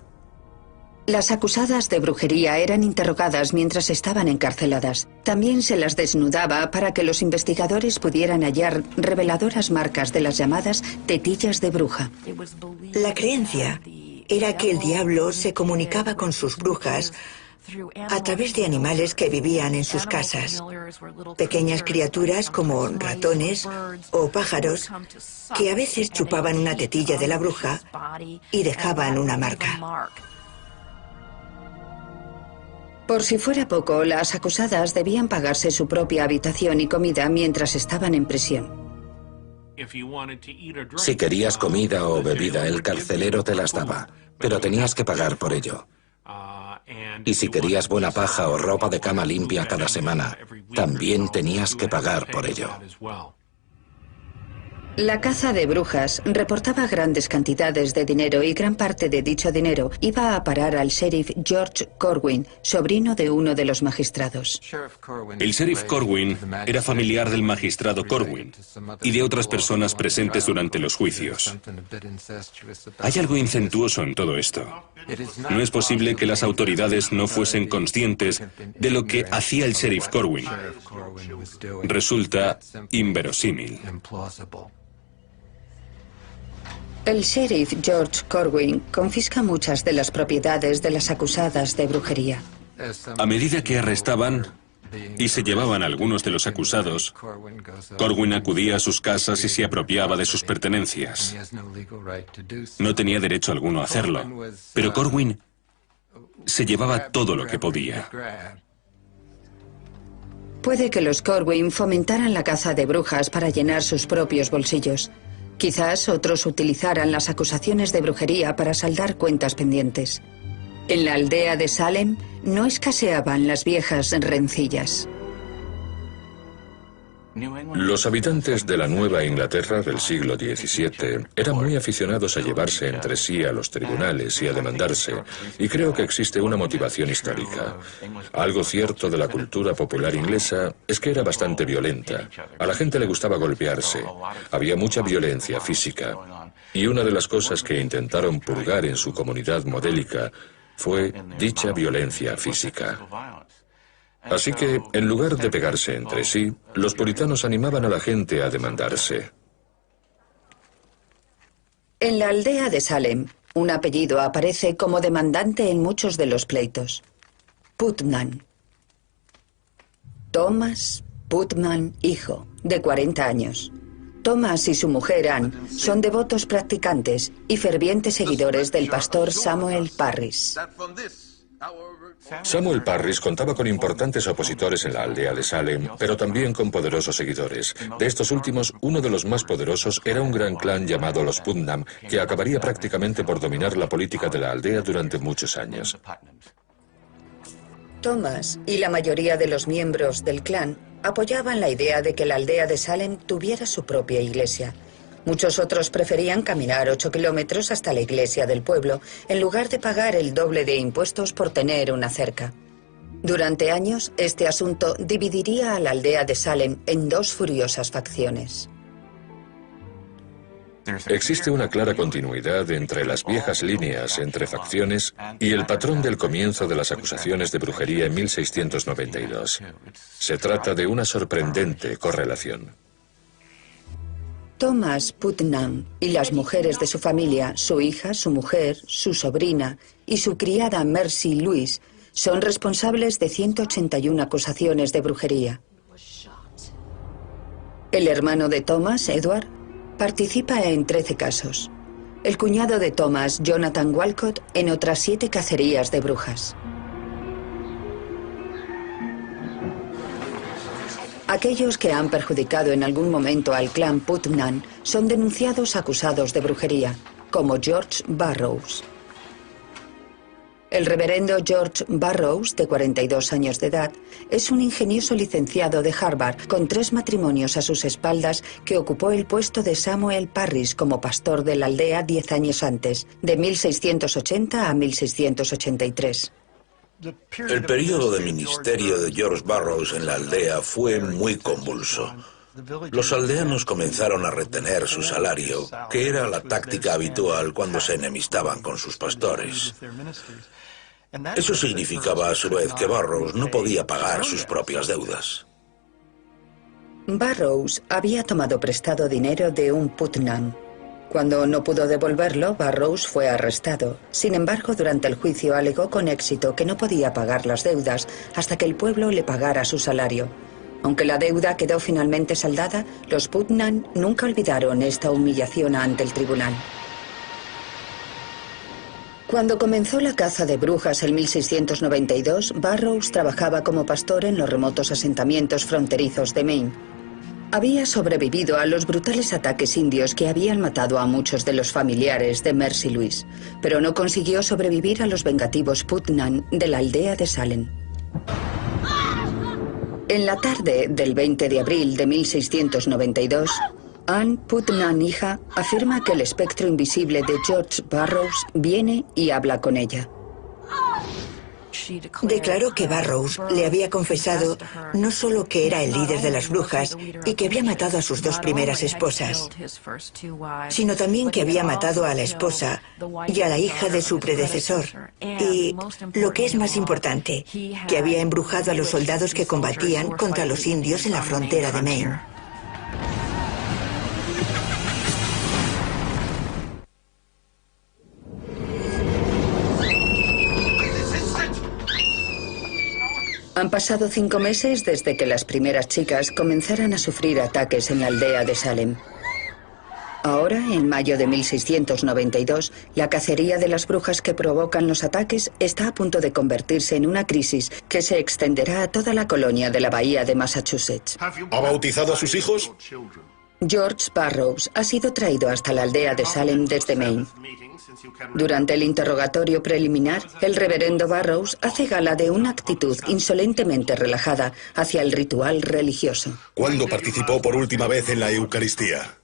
Las acusadas de brujería eran interrogadas mientras estaban encarceladas. También se las desnudaba para que los investigadores pudieran hallar reveladoras marcas de las llamadas tetillas de bruja. La creencia era que el diablo se comunicaba con sus brujas a través de animales que vivían en sus casas. Pequeñas criaturas como ratones o pájaros que a veces chupaban una tetilla de la bruja y dejaban una marca. Por si fuera poco, las acusadas debían pagarse su propia habitación y comida mientras estaban en prisión. Si querías comida o bebida, el carcelero te las daba, pero tenías que pagar por ello. Y si querías buena paja o ropa de cama limpia cada semana, también tenías que pagar por ello. La caza de brujas reportaba grandes cantidades de dinero y gran parte de dicho dinero iba a parar al sheriff George Corwin, sobrino de uno de los magistrados. El sheriff Corwin era familiar del magistrado Corwin y de otras personas presentes durante los juicios. Hay algo incestuoso en todo esto. No es posible que las autoridades no fuesen conscientes de lo que hacía el sheriff Corwin. Resulta inverosímil. El sheriff George Corwin confisca muchas de las propiedades de las acusadas de brujería. A medida que arrestaban y se llevaban a algunos de los acusados, Corwin acudía a sus casas y se apropiaba de sus pertenencias. No tenía derecho alguno a hacerlo, pero Corwin se llevaba todo lo que podía. Puede que los Corwin fomentaran la caza de brujas para llenar sus propios bolsillos. Quizás otros utilizaran las acusaciones de brujería para saldar cuentas pendientes. En la aldea de Salem no escaseaban las viejas rencillas. Los habitantes de la Nueva Inglaterra del siglo XVII eran muy aficionados a llevarse entre sí a los tribunales y a demandarse, y creo que existe una motivación histórica. Algo cierto de la cultura popular inglesa es que era bastante violenta. A la gente le gustaba golpearse, había mucha violencia física, y una de las cosas que intentaron purgar en su comunidad modélica fue dicha violencia física. Así que, en lugar de pegarse entre sí, los puritanos animaban a la gente a demandarse. En la aldea de Salem, un apellido aparece como demandante en muchos de los pleitos. Putnam. Thomas Putnam, hijo, de 40 años. Thomas y su mujer Ann son devotos practicantes y fervientes seguidores del pastor Samuel Parris. Samuel Parris contaba con importantes opositores en la aldea de Salem, pero también con poderosos seguidores. De estos últimos, uno de los más poderosos era un gran clan llamado los Putnam, que acabaría prácticamente por dominar la política de la aldea durante muchos años. Thomas y la mayoría de los miembros del clan apoyaban la idea de que la aldea de Salem tuviera su propia iglesia. Muchos otros preferían caminar 8 kilómetros hasta la iglesia del pueblo, en lugar de pagar el doble de impuestos por tener una cerca. Durante años, este asunto dividiría a la aldea de Salem en dos furiosas facciones. Existe una clara continuidad entre las viejas líneas entre facciones y el patrón del comienzo de las acusaciones de brujería en 1692. Se trata de una sorprendente correlación. Thomas Putnam y las mujeres de su familia, su hija, su mujer, su sobrina y su criada Mercy Louise, son responsables de 181 acusaciones de brujería. El hermano de Thomas, Edward, participa en 13 casos. El cuñado de Thomas, Jonathan Walcott, en otras 7 cacerías de brujas. Aquellos que han perjudicado en algún momento al clan Putnam son denunciados acusados de brujería, como George Burroughs. El reverendo George Burroughs, de 42 años de edad, es un ingenioso licenciado de Harvard con 3 matrimonios a sus espaldas que ocupó el puesto de Samuel Parris como pastor de la aldea 10 años antes, de 1680 a 1683. El periodo de ministerio de George Burroughs en la aldea fue muy convulso. Los aldeanos comenzaron a retener su salario, que era la táctica habitual cuando se enemistaban con sus pastores. Eso significaba a su vez que Burroughs no podía pagar sus propias deudas. Burroughs había tomado prestado dinero de un Putnam. Cuando no pudo devolverlo, Burroughs fue arrestado. Sin embargo, durante el juicio alegó con éxito que no podía pagar las deudas hasta que el pueblo le pagara su salario. Aunque la deuda quedó finalmente saldada, los Putnam nunca olvidaron esta humillación ante el tribunal. Cuando comenzó la caza de brujas en 1692, Burroughs trabajaba como pastor en los remotos asentamientos fronterizos de Maine. Había sobrevivido a los brutales ataques indios que habían matado a muchos de los familiares de Mercy Louise, pero no consiguió sobrevivir a los vengativos Putnam de la aldea de Salem. En la tarde del 20 de abril de 1692, Anne Putnam, hija, afirma que el espectro invisible de George Burroughs viene y habla con ella. Declaró que Burroughs le había confesado no solo que era el líder de las brujas y que había matado a sus 2 primeras esposas, sino también que había matado a la esposa y a la hija de su predecesor. Y, lo que es más importante, que había embrujado a los soldados que combatían contra los indios en la frontera de Maine. Han pasado 5 meses desde que las primeras chicas comenzaran a sufrir ataques en la aldea de Salem. Ahora, en mayo de 1692, la cacería de las brujas que provocan los ataques está a punto de convertirse en una crisis que se extenderá a toda la colonia de la bahía de Massachusetts. ¿Ha bautizado a sus hijos? George Burroughs ha sido traído hasta la aldea de Salem desde Maine. Durante el interrogatorio preliminar, el reverendo Burroughs hace gala de una actitud insolentemente relajada hacia el ritual religioso. ¿Cuándo participó por última vez en la Eucaristía?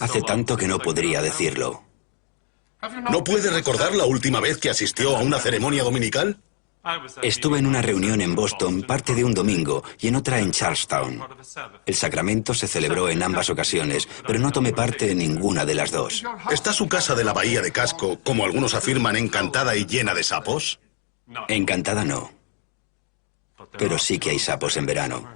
Hace tanto que no podría decirlo. ¿No puede recordar la última vez que asistió a una ceremonia dominical? Estuve en una reunión en Boston, parte de un domingo, y en otra en Charlestown. El sacramento se celebró en ambas ocasiones, pero no tomé parte en ninguna de las 2. ¿Está su casa de la Bahía de Casco, como algunos afirman, encantada y llena de sapos? Encantada no. Pero sí que hay sapos en verano.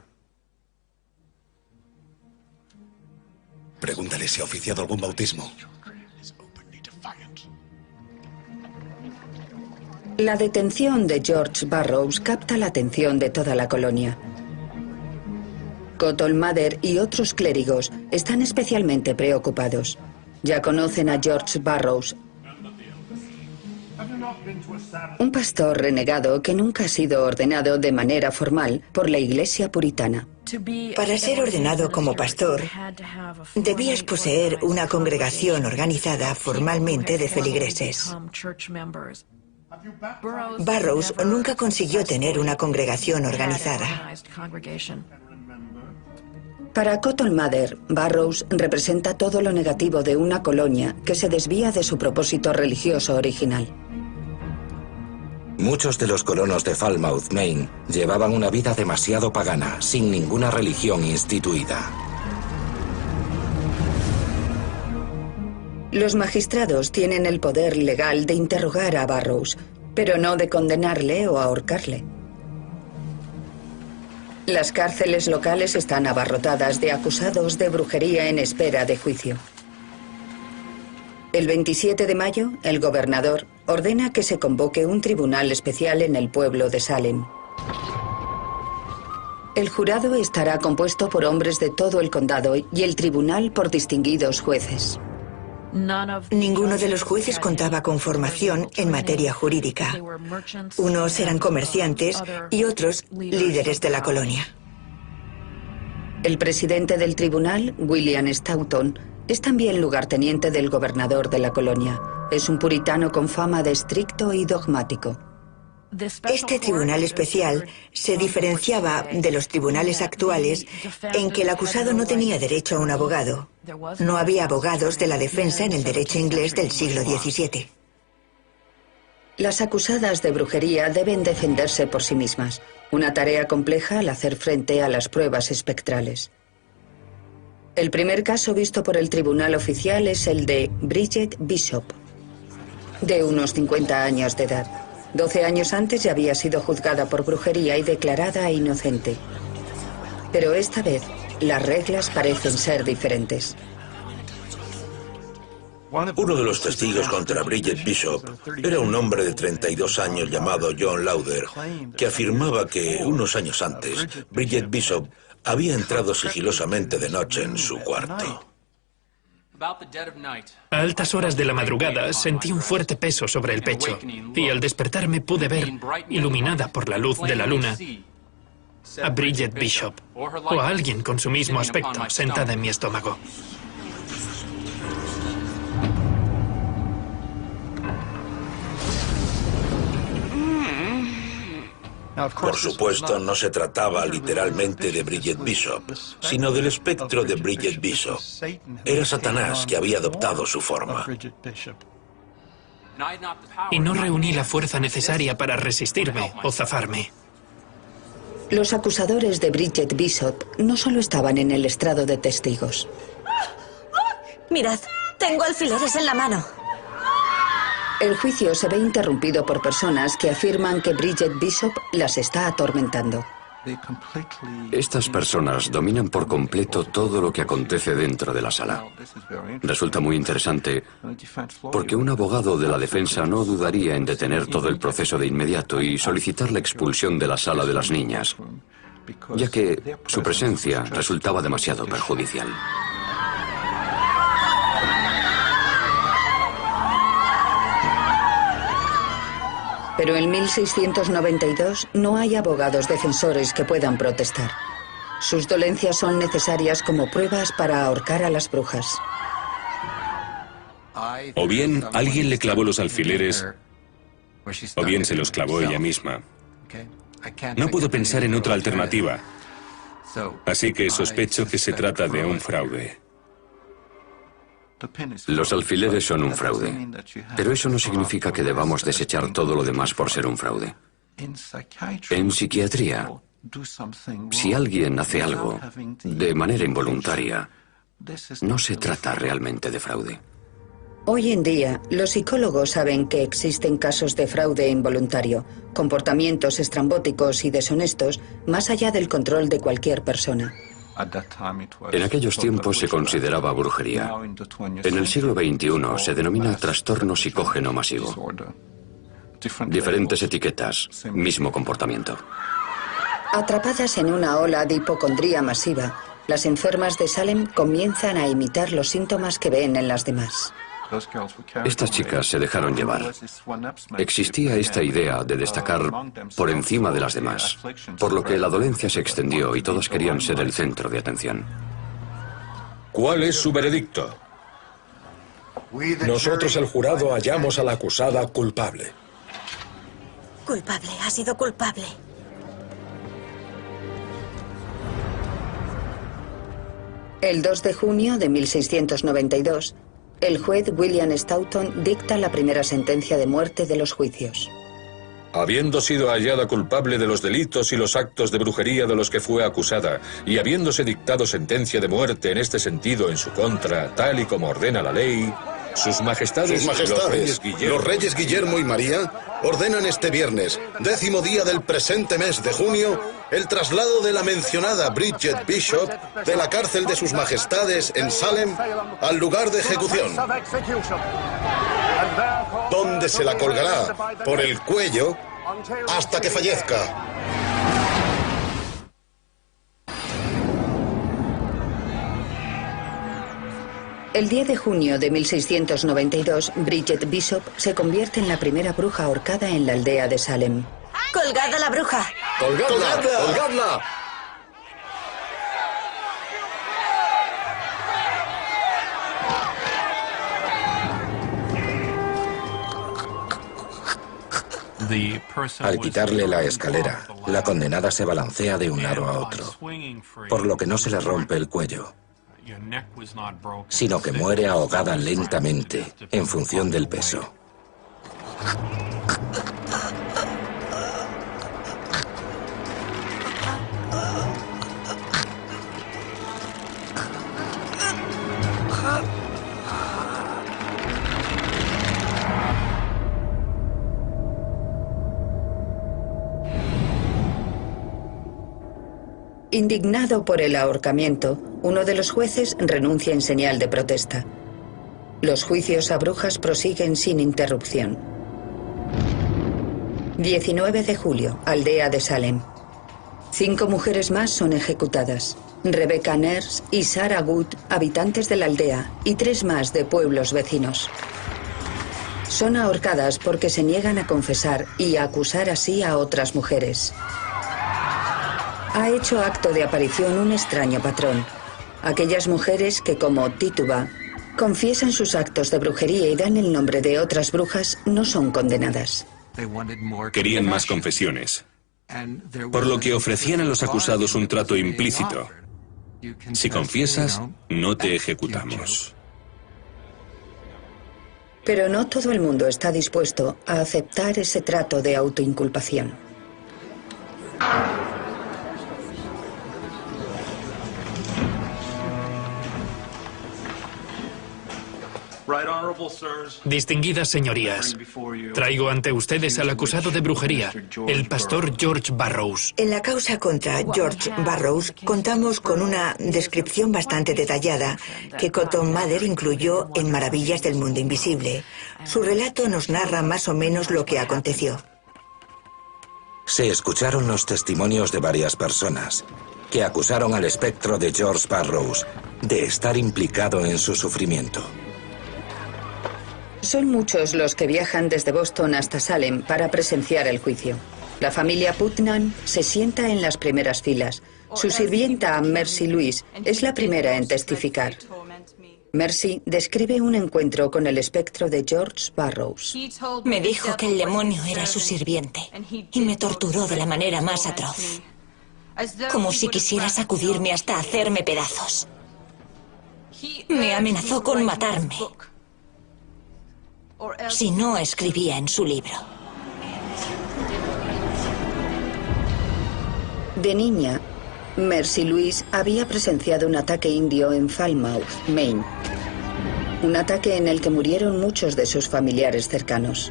Pregúntale si ha oficiado algún bautismo. La detención de George Burroughs capta la atención de toda la colonia. Cotton Mather y otros clérigos están especialmente preocupados. Ya conocen a George Burroughs, un pastor renegado que nunca ha sido ordenado de manera formal por la Iglesia puritana. Para ser ordenado como pastor, debías poseer una congregación organizada formalmente de feligreses. Burroughs nunca consiguió tener una congregación organizada. Para Cotton Mather, Burroughs representa todo lo negativo de una colonia que se desvía de su propósito religioso original. Muchos de los colonos de Falmouth, Maine, llevaban una vida demasiado pagana, sin ninguna religión instituida. Los magistrados tienen el poder legal de interrogar a Burroughs, pero no de condenarle o ahorcarle. Las cárceles locales están abarrotadas de acusados de brujería en espera de juicio. El 27 de mayo, el gobernador ordena que se convoque un tribunal especial en el pueblo de Salem. El jurado estará compuesto por hombres de todo el condado y el tribunal por distinguidos jueces. Ninguno de los jueces contaba con formación en materia jurídica. Unos eran comerciantes y otros líderes de la colonia. El presidente del tribunal, William Stoughton, es también lugarteniente del gobernador de la colonia. Es un puritano con fama de estricto y dogmático. Este tribunal especial se diferenciaba de los tribunales actuales en que el acusado no tenía derecho a un abogado. No había abogados de la defensa en el derecho inglés del siglo XVII. Las acusadas de brujería deben defenderse por sí mismas, una tarea compleja al hacer frente a las pruebas espectrales. El primer caso visto por el tribunal oficial es el de Bridget Bishop, de unos 50 años de edad. 12 años antes ya había sido juzgada por brujería y declarada inocente. Pero esta vez, las reglas parecen ser diferentes. Uno de los testigos contra Bridget Bishop era un hombre de 32 años llamado John Lauder, que afirmaba que unos años antes, Bridget Bishop había entrado sigilosamente de noche en su cuarto. A altas horas de la madrugada sentí un fuerte peso sobre el pecho y al despertarme pude ver, iluminada por la luz de la luna, a Bridget Bishop o a alguien con su mismo aspecto sentada en mi estómago. Por supuesto, no se trataba literalmente de Bridget Bishop, sino del espectro de Bridget Bishop. Era Satanás que había adoptado su forma. Y no reuní la fuerza necesaria para resistirme o zafarme. Los acusadores de Bridget Bishop no solo estaban en el estrado de testigos. Mirad, tengo alfileres en la mano. El juicio se ve interrumpido por personas que afirman que Bridget Bishop las está atormentando. Estas personas dominan por completo todo lo que acontece dentro de la sala. Resulta muy interesante porque un abogado de la defensa no dudaría en detener todo el proceso de inmediato y solicitar la expulsión de la sala de las niñas, ya que su presencia resultaba demasiado perjudicial. Pero en 1692 no hay abogados defensores que puedan protestar. Sus dolencias son necesarias como pruebas para ahorcar a las brujas. O bien alguien le clavó los alfileres, o bien se los clavó ella misma. No puedo pensar en otra alternativa, así que sospecho que se trata de un fraude. Los alfileres son un fraude, pero eso no significa que debamos desechar todo lo demás por ser un fraude. En psiquiatría, si alguien hace algo de manera involuntaria, no se trata realmente de fraude. Hoy en día, los psicólogos saben que existen casos de fraude involuntario, comportamientos estrambóticos y deshonestos más allá del control de cualquier persona. En aquellos tiempos se consideraba brujería. En el siglo XXI se denomina trastorno psicógeno masivo. Diferentes etiquetas, mismo comportamiento. Atrapadas en una ola de hipocondría masiva, las enfermas de Salem comienzan a imitar los síntomas que ven en las demás. Estas chicas se dejaron llevar. Existía esta idea de destacar por encima de las demás, por lo que la dolencia se extendió y todas querían ser el centro de atención. ¿Cuál es su veredicto? Nosotros, el jurado, hallamos a la acusada culpable. Culpable, ha sido culpable. El 2 de junio de 1692, el juez William Stoughton dicta la primera sentencia de muerte de los juicios. Habiendo sido hallada culpable de los delitos y los actos de brujería de los que fue acusada, y habiéndose dictado sentencia de muerte en este sentido en su contra, tal y como ordena la ley, Sus Majestades, los reyes Guillermo y María, ordenan este viernes, 10º día del presente mes de junio, el traslado de la mencionada Bridget Bishop de la cárcel de Sus Majestades en Salem al lugar de ejecución, donde se la colgará por el cuello hasta que fallezca. El 10 de junio de 1692, Bridget Bishop se convierte en la primera bruja ahorcada en la aldea de Salem. ¡Colgad a la bruja! ¡Colgadla! ¡Colgadla! Al quitarle la escalera, la condenada se balancea de un aro a otro, por lo que no se le rompe el cuello, sino que muere ahogada lentamente en función del peso. Indignado por el ahorcamiento, uno de los jueces renuncia en señal de protesta. Los juicios a brujas prosiguen sin interrupción. 19 de julio, aldea de Salem. 5 mujeres más son ejecutadas. Rebecca Nurse y Sarah Good, habitantes de la aldea, y 3 más de pueblos vecinos. Son ahorcadas porque se niegan a confesar y a acusar así a otras mujeres. Ha hecho acto de aparición un extraño patrón. Aquellas mujeres que, como Tituba, confiesan sus actos de brujería y dan el nombre de otras brujas, no son condenadas. Querían más confesiones, por lo que ofrecían a los acusados un trato implícito. Si confiesas, no te ejecutamos. Pero no todo el mundo está dispuesto a aceptar ese trato de autoinculpación. Distinguidas señorías, traigo ante ustedes al acusado de brujería, el pastor George Burroughs. En la causa contra George Burroughs contamos con una descripción bastante detallada que Cotton Mather incluyó en Maravillas del Mundo Invisible. Su relato nos narra más o menos lo que aconteció. Se escucharon los testimonios de varias personas que acusaron al espectro de George Burroughs de estar implicado en su sufrimiento. Son muchos los que viajan desde Boston hasta Salem para presenciar el juicio. La familia Putnam se sienta en las primeras filas. Su sirvienta, Mercy Louise, es la primera en testificar. Mercy describe un encuentro con el espectro de George Burroughs. Me dijo que el demonio era su sirviente y me torturó de la manera más atroz, como si quisiera sacudirme hasta hacerme pedazos. Me amenazó con matarme si no escribía en su libro. De niña, Mercy Louise había presenciado un ataque indio en Falmouth, Maine. Un ataque en el que murieron muchos de sus familiares cercanos.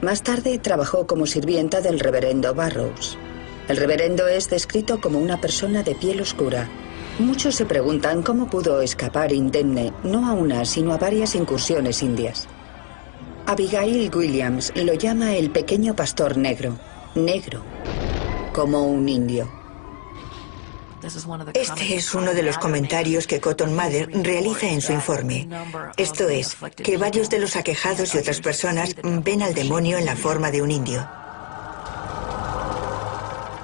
Más tarde trabajó como sirvienta del reverendo Burroughs. El reverendo es descrito como una persona de piel oscura. Muchos se preguntan cómo pudo escapar indemne, no a una, sino a varias incursiones indias. Abigail Williams lo llama el pequeño pastor negro, como un indio. Este es uno de los comentarios que Cotton Mather realiza en su informe. Esto es, que varios de los aquejados y otras personas ven al demonio en la forma de un indio.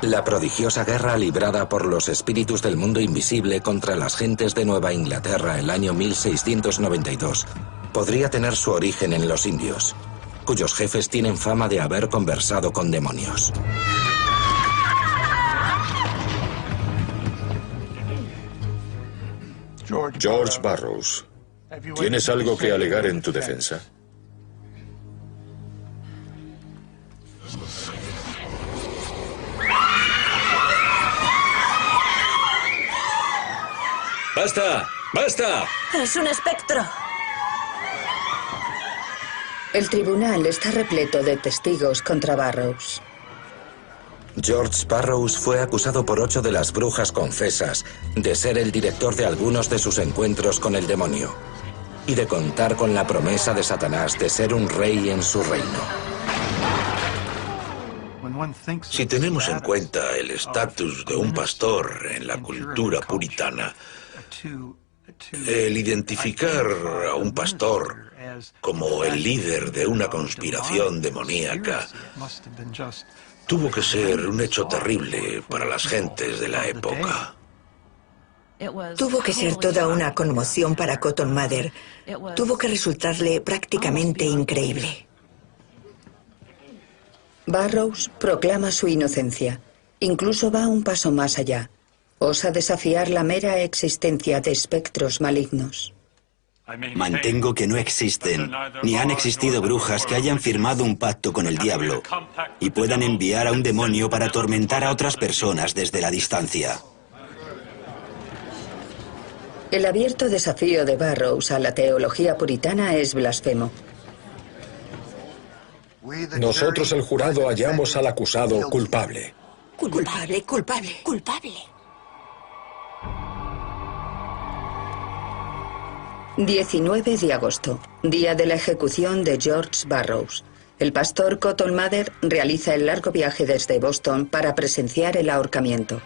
La prodigiosa guerra librada por los espíritus del mundo invisible contra las gentes de Nueva Inglaterra el año 1692 podría tener su origen en los indios, cuyos jefes tienen fama de haber conversado con demonios. George Burroughs, ¿tienes algo que alegar en tu defensa? ¡Basta! ¡Basta! Es un espectro. El tribunal está repleto de testigos contra Burroughs. George Burroughs fue acusado por 8 de las brujas confesas de ser el director de algunos de sus encuentros con el demonio y de contar con la promesa de Satanás de ser un rey en su reino. Si tenemos en cuenta el estatus de un pastor en la cultura puritana, El identificar a un pastor como el líder de una conspiración demoníaca tuvo que ser un hecho terrible para las gentes de la época. Tuvo que ser toda una conmoción para Cotton Mather. Tuvo que resultarle prácticamente increíble. Burroughs proclama su inocencia. Incluso va un paso más allá. Osa desafiar la mera existencia de espectros malignos. Mantengo que no existen, ni han existido brujas que hayan firmado un pacto con el diablo y puedan enviar a un demonio para atormentar a otras personas desde la distancia. El abierto desafío de Burroughs a la teología puritana es blasfemo. Nosotros, el jurado, hallamos al acusado culpable. Culpable, culpable, culpable. 19 de agosto, día de la ejecución de George Burroughs. El pastor Cotton Mather realiza el largo viaje desde Boston para presenciar el ahorcamiento.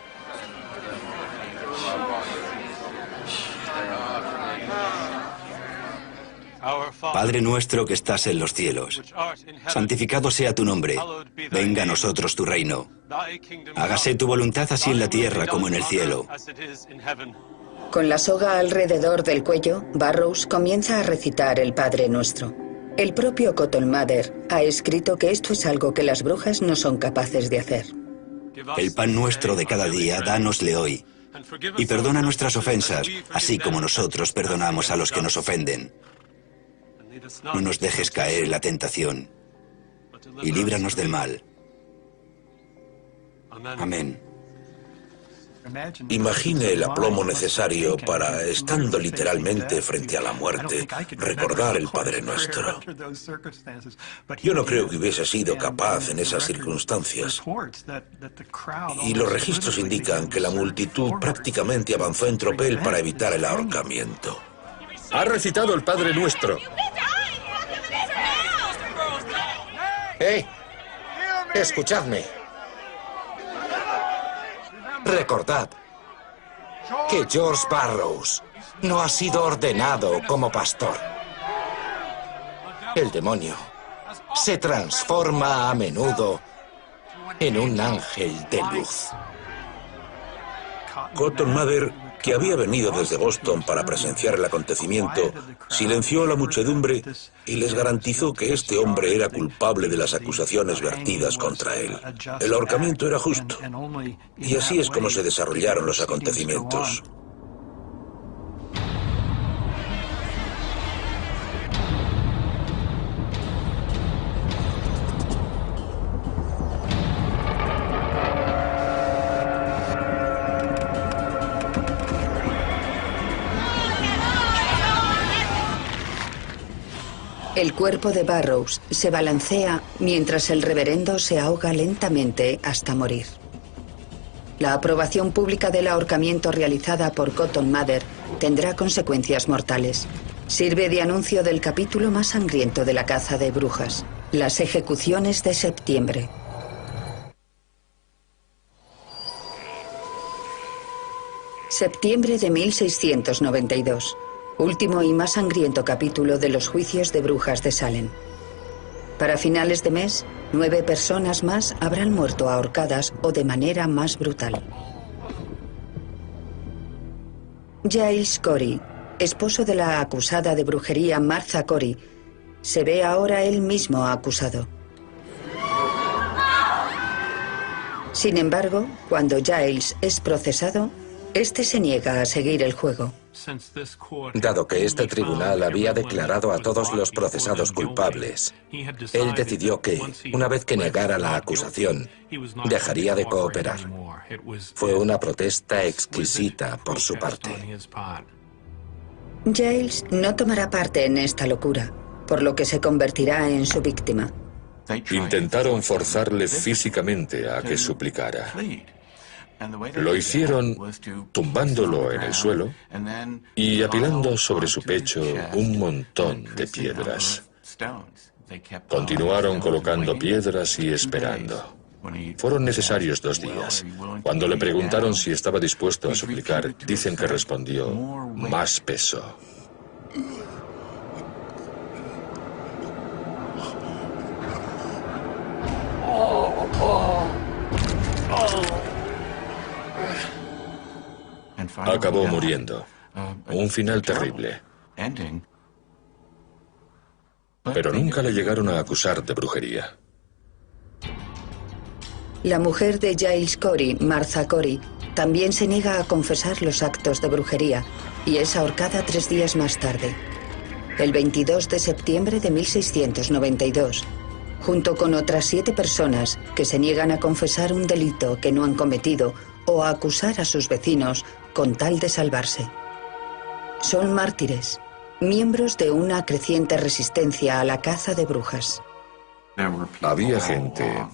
Padre nuestro que estás en los cielos, santificado sea tu nombre, venga a nosotros tu reino. Hágase tu voluntad así en la tierra como en el cielo. Con la soga alrededor del cuello, Burroughs comienza a recitar el Padre Nuestro. El propio Cotton Mather ha escrito que esto es algo que las brujas no son capaces de hacer. El pan nuestro de cada día, dánosle hoy. Y perdona nuestras ofensas, así como nosotros perdonamos a los que nos ofenden. No nos dejes caer en la tentación y líbranos del mal. Amén. Imagine el aplomo necesario para, estando literalmente frente a la muerte, recordar el Padre Nuestro. Yo no creo que hubiese sido capaz en esas circunstancias. Y los registros indican que la multitud prácticamente avanzó en tropel para evitar el ahorcamiento. Ha recitado el Padre Nuestro. Escuchadme. Recordad que George Burroughs no ha sido ordenado como pastor. El demonio se transforma a menudo en un ángel de luz. Cotton Mather, que había venido desde Boston para presenciar el acontecimiento, silenció a la muchedumbre y les garantizó que este hombre era culpable de las acusaciones vertidas contra él. El ahorcamiento era justo. Y así es como se desarrollaron los acontecimientos. El cuerpo de Burroughs se balancea mientras el reverendo se ahoga lentamente hasta morir. La aprobación pública del ahorcamiento realizada por Cotton Mather tendrá consecuencias mortales. Sirve de anuncio del capítulo más sangriento de la caza de brujas, las ejecuciones de septiembre. Septiembre de 1692. Último y más sangriento capítulo de los juicios de brujas de Salem. Para finales de mes, 9 personas más habrán muerto ahorcadas o de manera más brutal. Giles Corey, esposo de la acusada de brujería Martha Corey, se ve ahora él mismo acusado. Sin embargo, cuando Giles es procesado, este se niega a seguir el juego. Dado que este tribunal había declarado a todos los procesados culpables, él decidió que, una vez que negara la acusación, dejaría de cooperar. Fue una protesta exquisita por su parte. Giles no tomará parte en esta locura, por lo que se convertirá en su víctima. Intentaron forzarle físicamente a que suplicara. Lo hicieron tumbándolo en el suelo y apilando sobre su pecho un montón de piedras. Continuaron colocando piedras y esperando. Fueron necesarios 2 días. Cuando le preguntaron si estaba dispuesto a suplicar, dicen que respondió, más peso. Acabó muriendo. Un final terrible. Pero nunca le llegaron a acusar de brujería. La mujer de Giles Corey, Martha Corey, también se niega a confesar los actos de brujería y es ahorcada 3 días más tarde, el 22 de septiembre de 1692, junto con otras 7 personas que se niegan a confesar un delito que no han cometido o a acusar a sus vecinos con tal de salvarse. Son mártires, miembros de una creciente resistencia a la caza de brujas. Había gente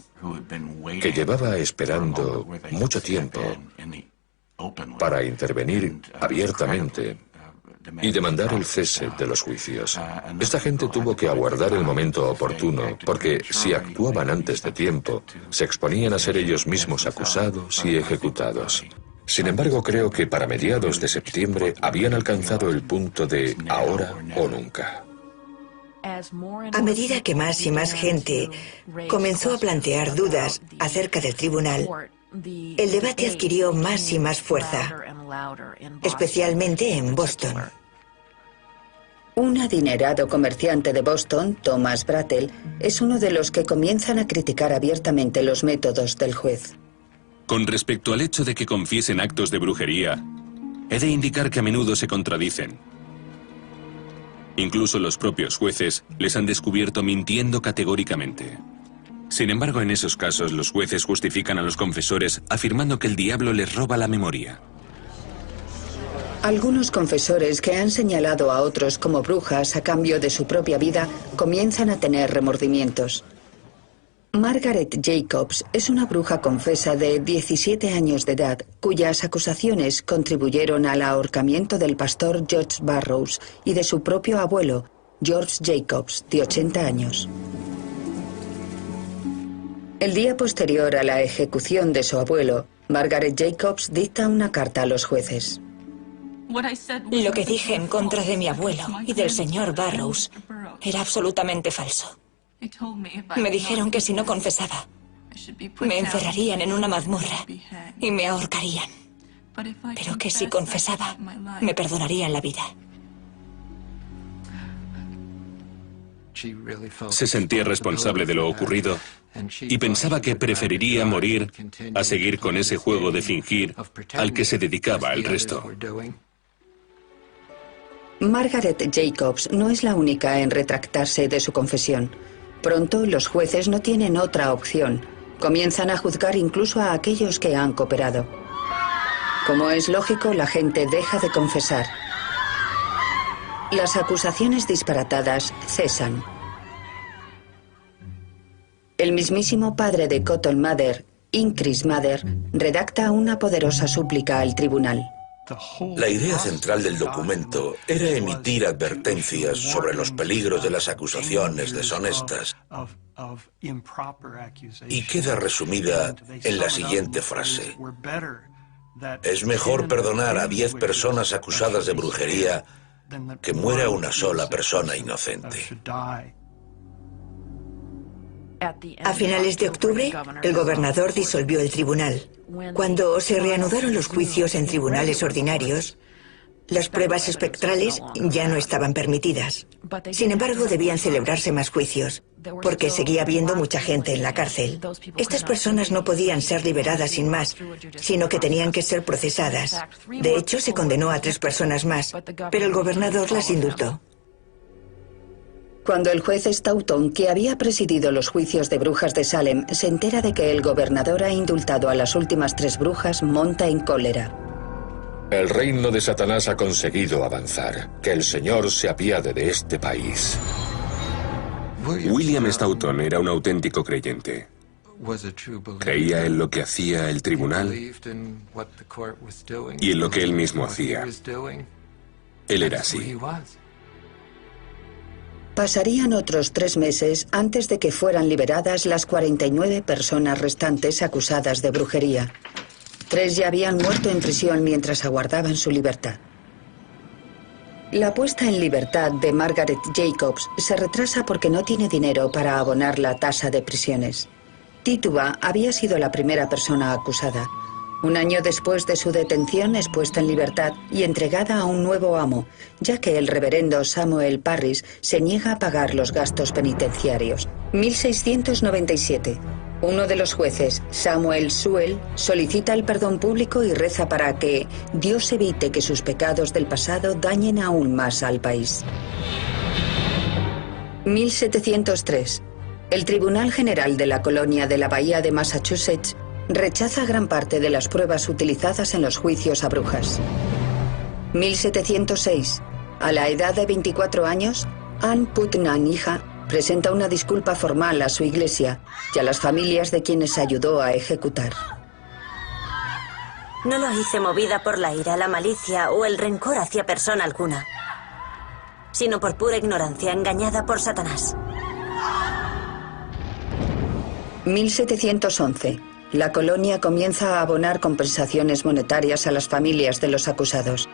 que llevaba esperando mucho tiempo para intervenir abiertamente y demandar el cese de los juicios. Esta gente tuvo que aguardar el momento oportuno, porque si actuaban antes de tiempo, se exponían a ser ellos mismos acusados y ejecutados. Sin embargo, creo que para mediados de septiembre habían alcanzado el punto de ahora o nunca. A medida que más y más gente comenzó a plantear dudas acerca del tribunal, el debate adquirió más y más fuerza, especialmente en Boston. Un adinerado comerciante de Boston, Thomas Brattle, es uno de los que comienzan a criticar abiertamente los métodos del juez. Con respecto al hecho de que confiesen actos de brujería, he de indicar que a menudo se contradicen. Incluso los propios jueces les han descubierto mintiendo categóricamente. Sin embargo, en esos casos, los jueces justifican a los confesores afirmando que el diablo les roba la memoria. Algunos confesores que han señalado a otros como brujas a cambio de su propia vida comienzan a tener remordimientos. Margaret Jacobs es una bruja confesa de 17 años de edad, cuyas acusaciones contribuyeron al ahorcamiento del pastor George Burroughs y de su propio abuelo, George Jacobs, de 80 años. El día posterior a la ejecución de su abuelo, Margaret Jacobs dicta una carta a los jueces. Lo que dije en contra de mi abuelo y del señor Burroughs era absolutamente falso. Me dijeron que si no confesaba, me encerrarían en una mazmorra y me ahorcarían. Pero que si confesaba, me perdonarían la vida. Se sentía responsable de lo ocurrido y pensaba que preferiría morir a seguir con ese juego de fingir al que se dedicaba el resto. Margaret Jacobs no es la única en retractarse de su confesión. Pronto los jueces no tienen otra opción. Comienzan a juzgar incluso a aquellos que han cooperado. Como es lógico, la gente deja de confesar. Las acusaciones disparatadas cesan. El mismísimo padre de Cotton Mather, Increase Mather, redacta una poderosa súplica al tribunal. La idea central del documento era emitir advertencias sobre los peligros de las acusaciones deshonestas y queda resumida en la siguiente frase. Es mejor perdonar a 10 personas acusadas de brujería que muera una sola persona inocente. A finales de octubre, el gobernador disolvió el tribunal. Cuando se reanudaron los juicios en tribunales ordinarios, las pruebas espectrales ya no estaban permitidas. Sin embargo, debían celebrarse más juicios, porque seguía habiendo mucha gente en la cárcel. Estas personas no podían ser liberadas sin más, sino que tenían que ser procesadas. De hecho, se condenó a 3 personas más, pero el gobernador las indultó. Cuando el juez Stoughton, que había presidido los juicios de brujas de Salem, se entera de que el gobernador ha indultado a las últimas 3 brujas, monta en cólera. El reino de Satanás ha conseguido avanzar. Que el Señor se apiade de este país. William Stoughton era un auténtico creyente. Creía en lo que hacía el tribunal y en lo que él mismo hacía. Él era así. Pasarían otros 3 meses antes de que fueran liberadas las 49 personas restantes acusadas de brujería. 3 ya habían muerto en prisión mientras aguardaban su libertad. La puesta en libertad de Margaret Jacobs se retrasa porque no tiene dinero para abonar la tasa de prisiones. Tituba había sido la primera persona acusada. 1 año después de su detención es puesta en libertad y entregada a un nuevo amo, ya que el reverendo Samuel Parris se niega a pagar los gastos penitenciarios. 1697. Uno de los jueces, Samuel Sewell, solicita el perdón público y reza para que Dios evite que sus pecados del pasado dañen aún más al país. 1703. El Tribunal General de la Colonia de la Bahía de Massachusetts rechaza gran parte de las pruebas utilizadas en los juicios a brujas. 1706. A la edad de 24 años, Ann Putnam, hija, presenta una disculpa formal a su iglesia y a las familias de quienes ayudó a ejecutar. No lo hice movida por la ira, la malicia o el rencor hacia persona alguna, sino por pura ignorancia, engañada por Satanás. 1711. La colonia comienza a abonar compensaciones monetarias a las familias de los acusados.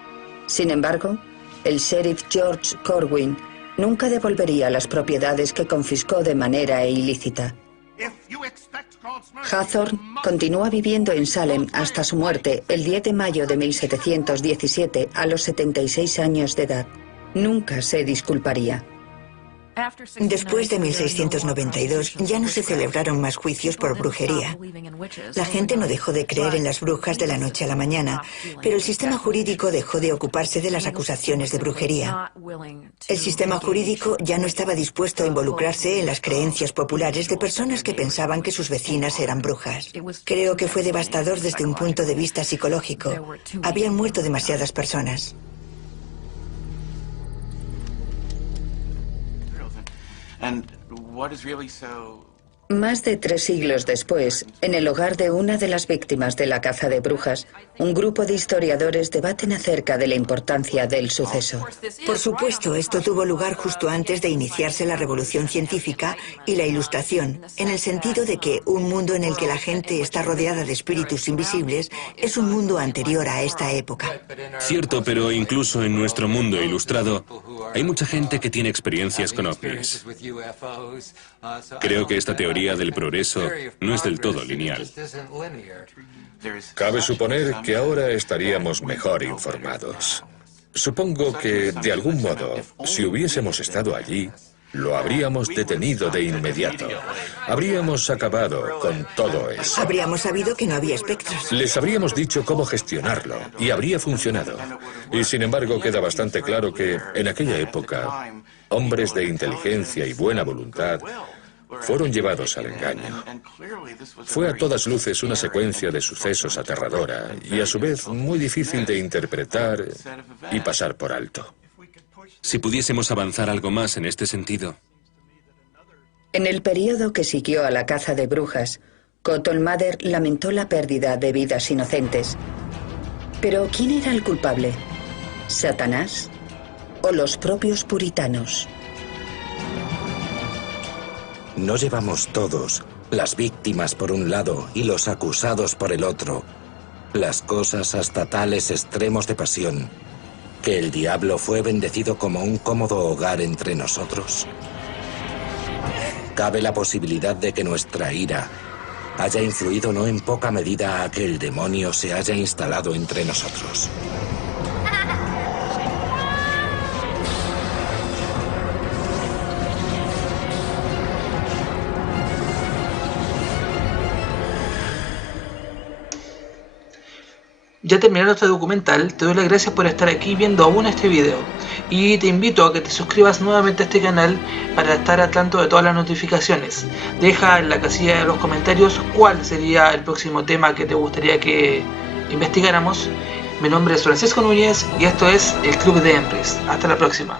Sin embargo, el sheriff George Corwin nunca devolvería las propiedades que confiscó de manera ilícita. Hathorne continúa viviendo en Salem hasta su muerte el 10 de mayo de 1717 a los 76 años de edad. Nunca se disculparía. Después de 1692 ya no se celebraron más juicios por brujería. La gente no dejó de creer en las brujas de la noche a la mañana, pero el sistema jurídico dejó de ocuparse de las acusaciones de brujería. El sistema jurídico ya no estaba dispuesto a involucrarse en las creencias populares de personas que pensaban que sus vecinas eran brujas. Creo que fue devastador desde un punto de vista psicológico. Habían muerto demasiadas personas. Más de 3 siglos después, en el hogar de una de las víctimas de la caza de brujas, un grupo de historiadores debaten acerca de la importancia del suceso. Por supuesto, esto tuvo lugar justo antes de iniciarse la revolución científica y la ilustración, en el sentido de que un mundo en el que la gente está rodeada de espíritus invisibles es un mundo anterior a esta época. Cierto, pero incluso en nuestro mundo ilustrado hay mucha gente que tiene experiencias con ovnis. Creo que esta teoría del progreso no es del todo lineal. Cabe suponer que ahora estaríamos mejor informados. Supongo que, de algún modo, si hubiésemos estado allí, lo habríamos detenido de inmediato. Habríamos acabado con todo eso. Habríamos sabido que no había espectros. Les habríamos dicho cómo gestionarlo y habría funcionado. Y sin embargo queda bastante claro que, en aquella época, hombres de inteligencia y buena voluntad fueron llevados al engaño. Fue a todas luces una secuencia de sucesos aterradora y a su vez muy difícil de interpretar y pasar por alto. Si pudiésemos avanzar algo más en este sentido. En el periodo que siguió a la caza de brujas, Cotton Mather lamentó la pérdida de vidas inocentes. Pero ¿quién era el culpable? ¿Satanás o los propios puritanos? No llevamos todos, las víctimas por un lado y los acusados por el otro, las cosas hasta tales extremos de pasión, que el diablo fue bendecido como un cómodo hogar entre nosotros? Cabe la posibilidad de que nuestra ira haya influido no en poca medida a que el demonio se haya instalado entre nosotros. Ya terminando este documental, te doy las gracias por estar aquí viendo aún este video y te invito a que te suscribas nuevamente a este canal para estar al tanto de todas las notificaciones. Deja en la casilla de los comentarios cuál sería el próximo tema que te gustaría que investigáramos. Mi nombre es Francisco Núñez y esto es el Club de Empress. Hasta la próxima.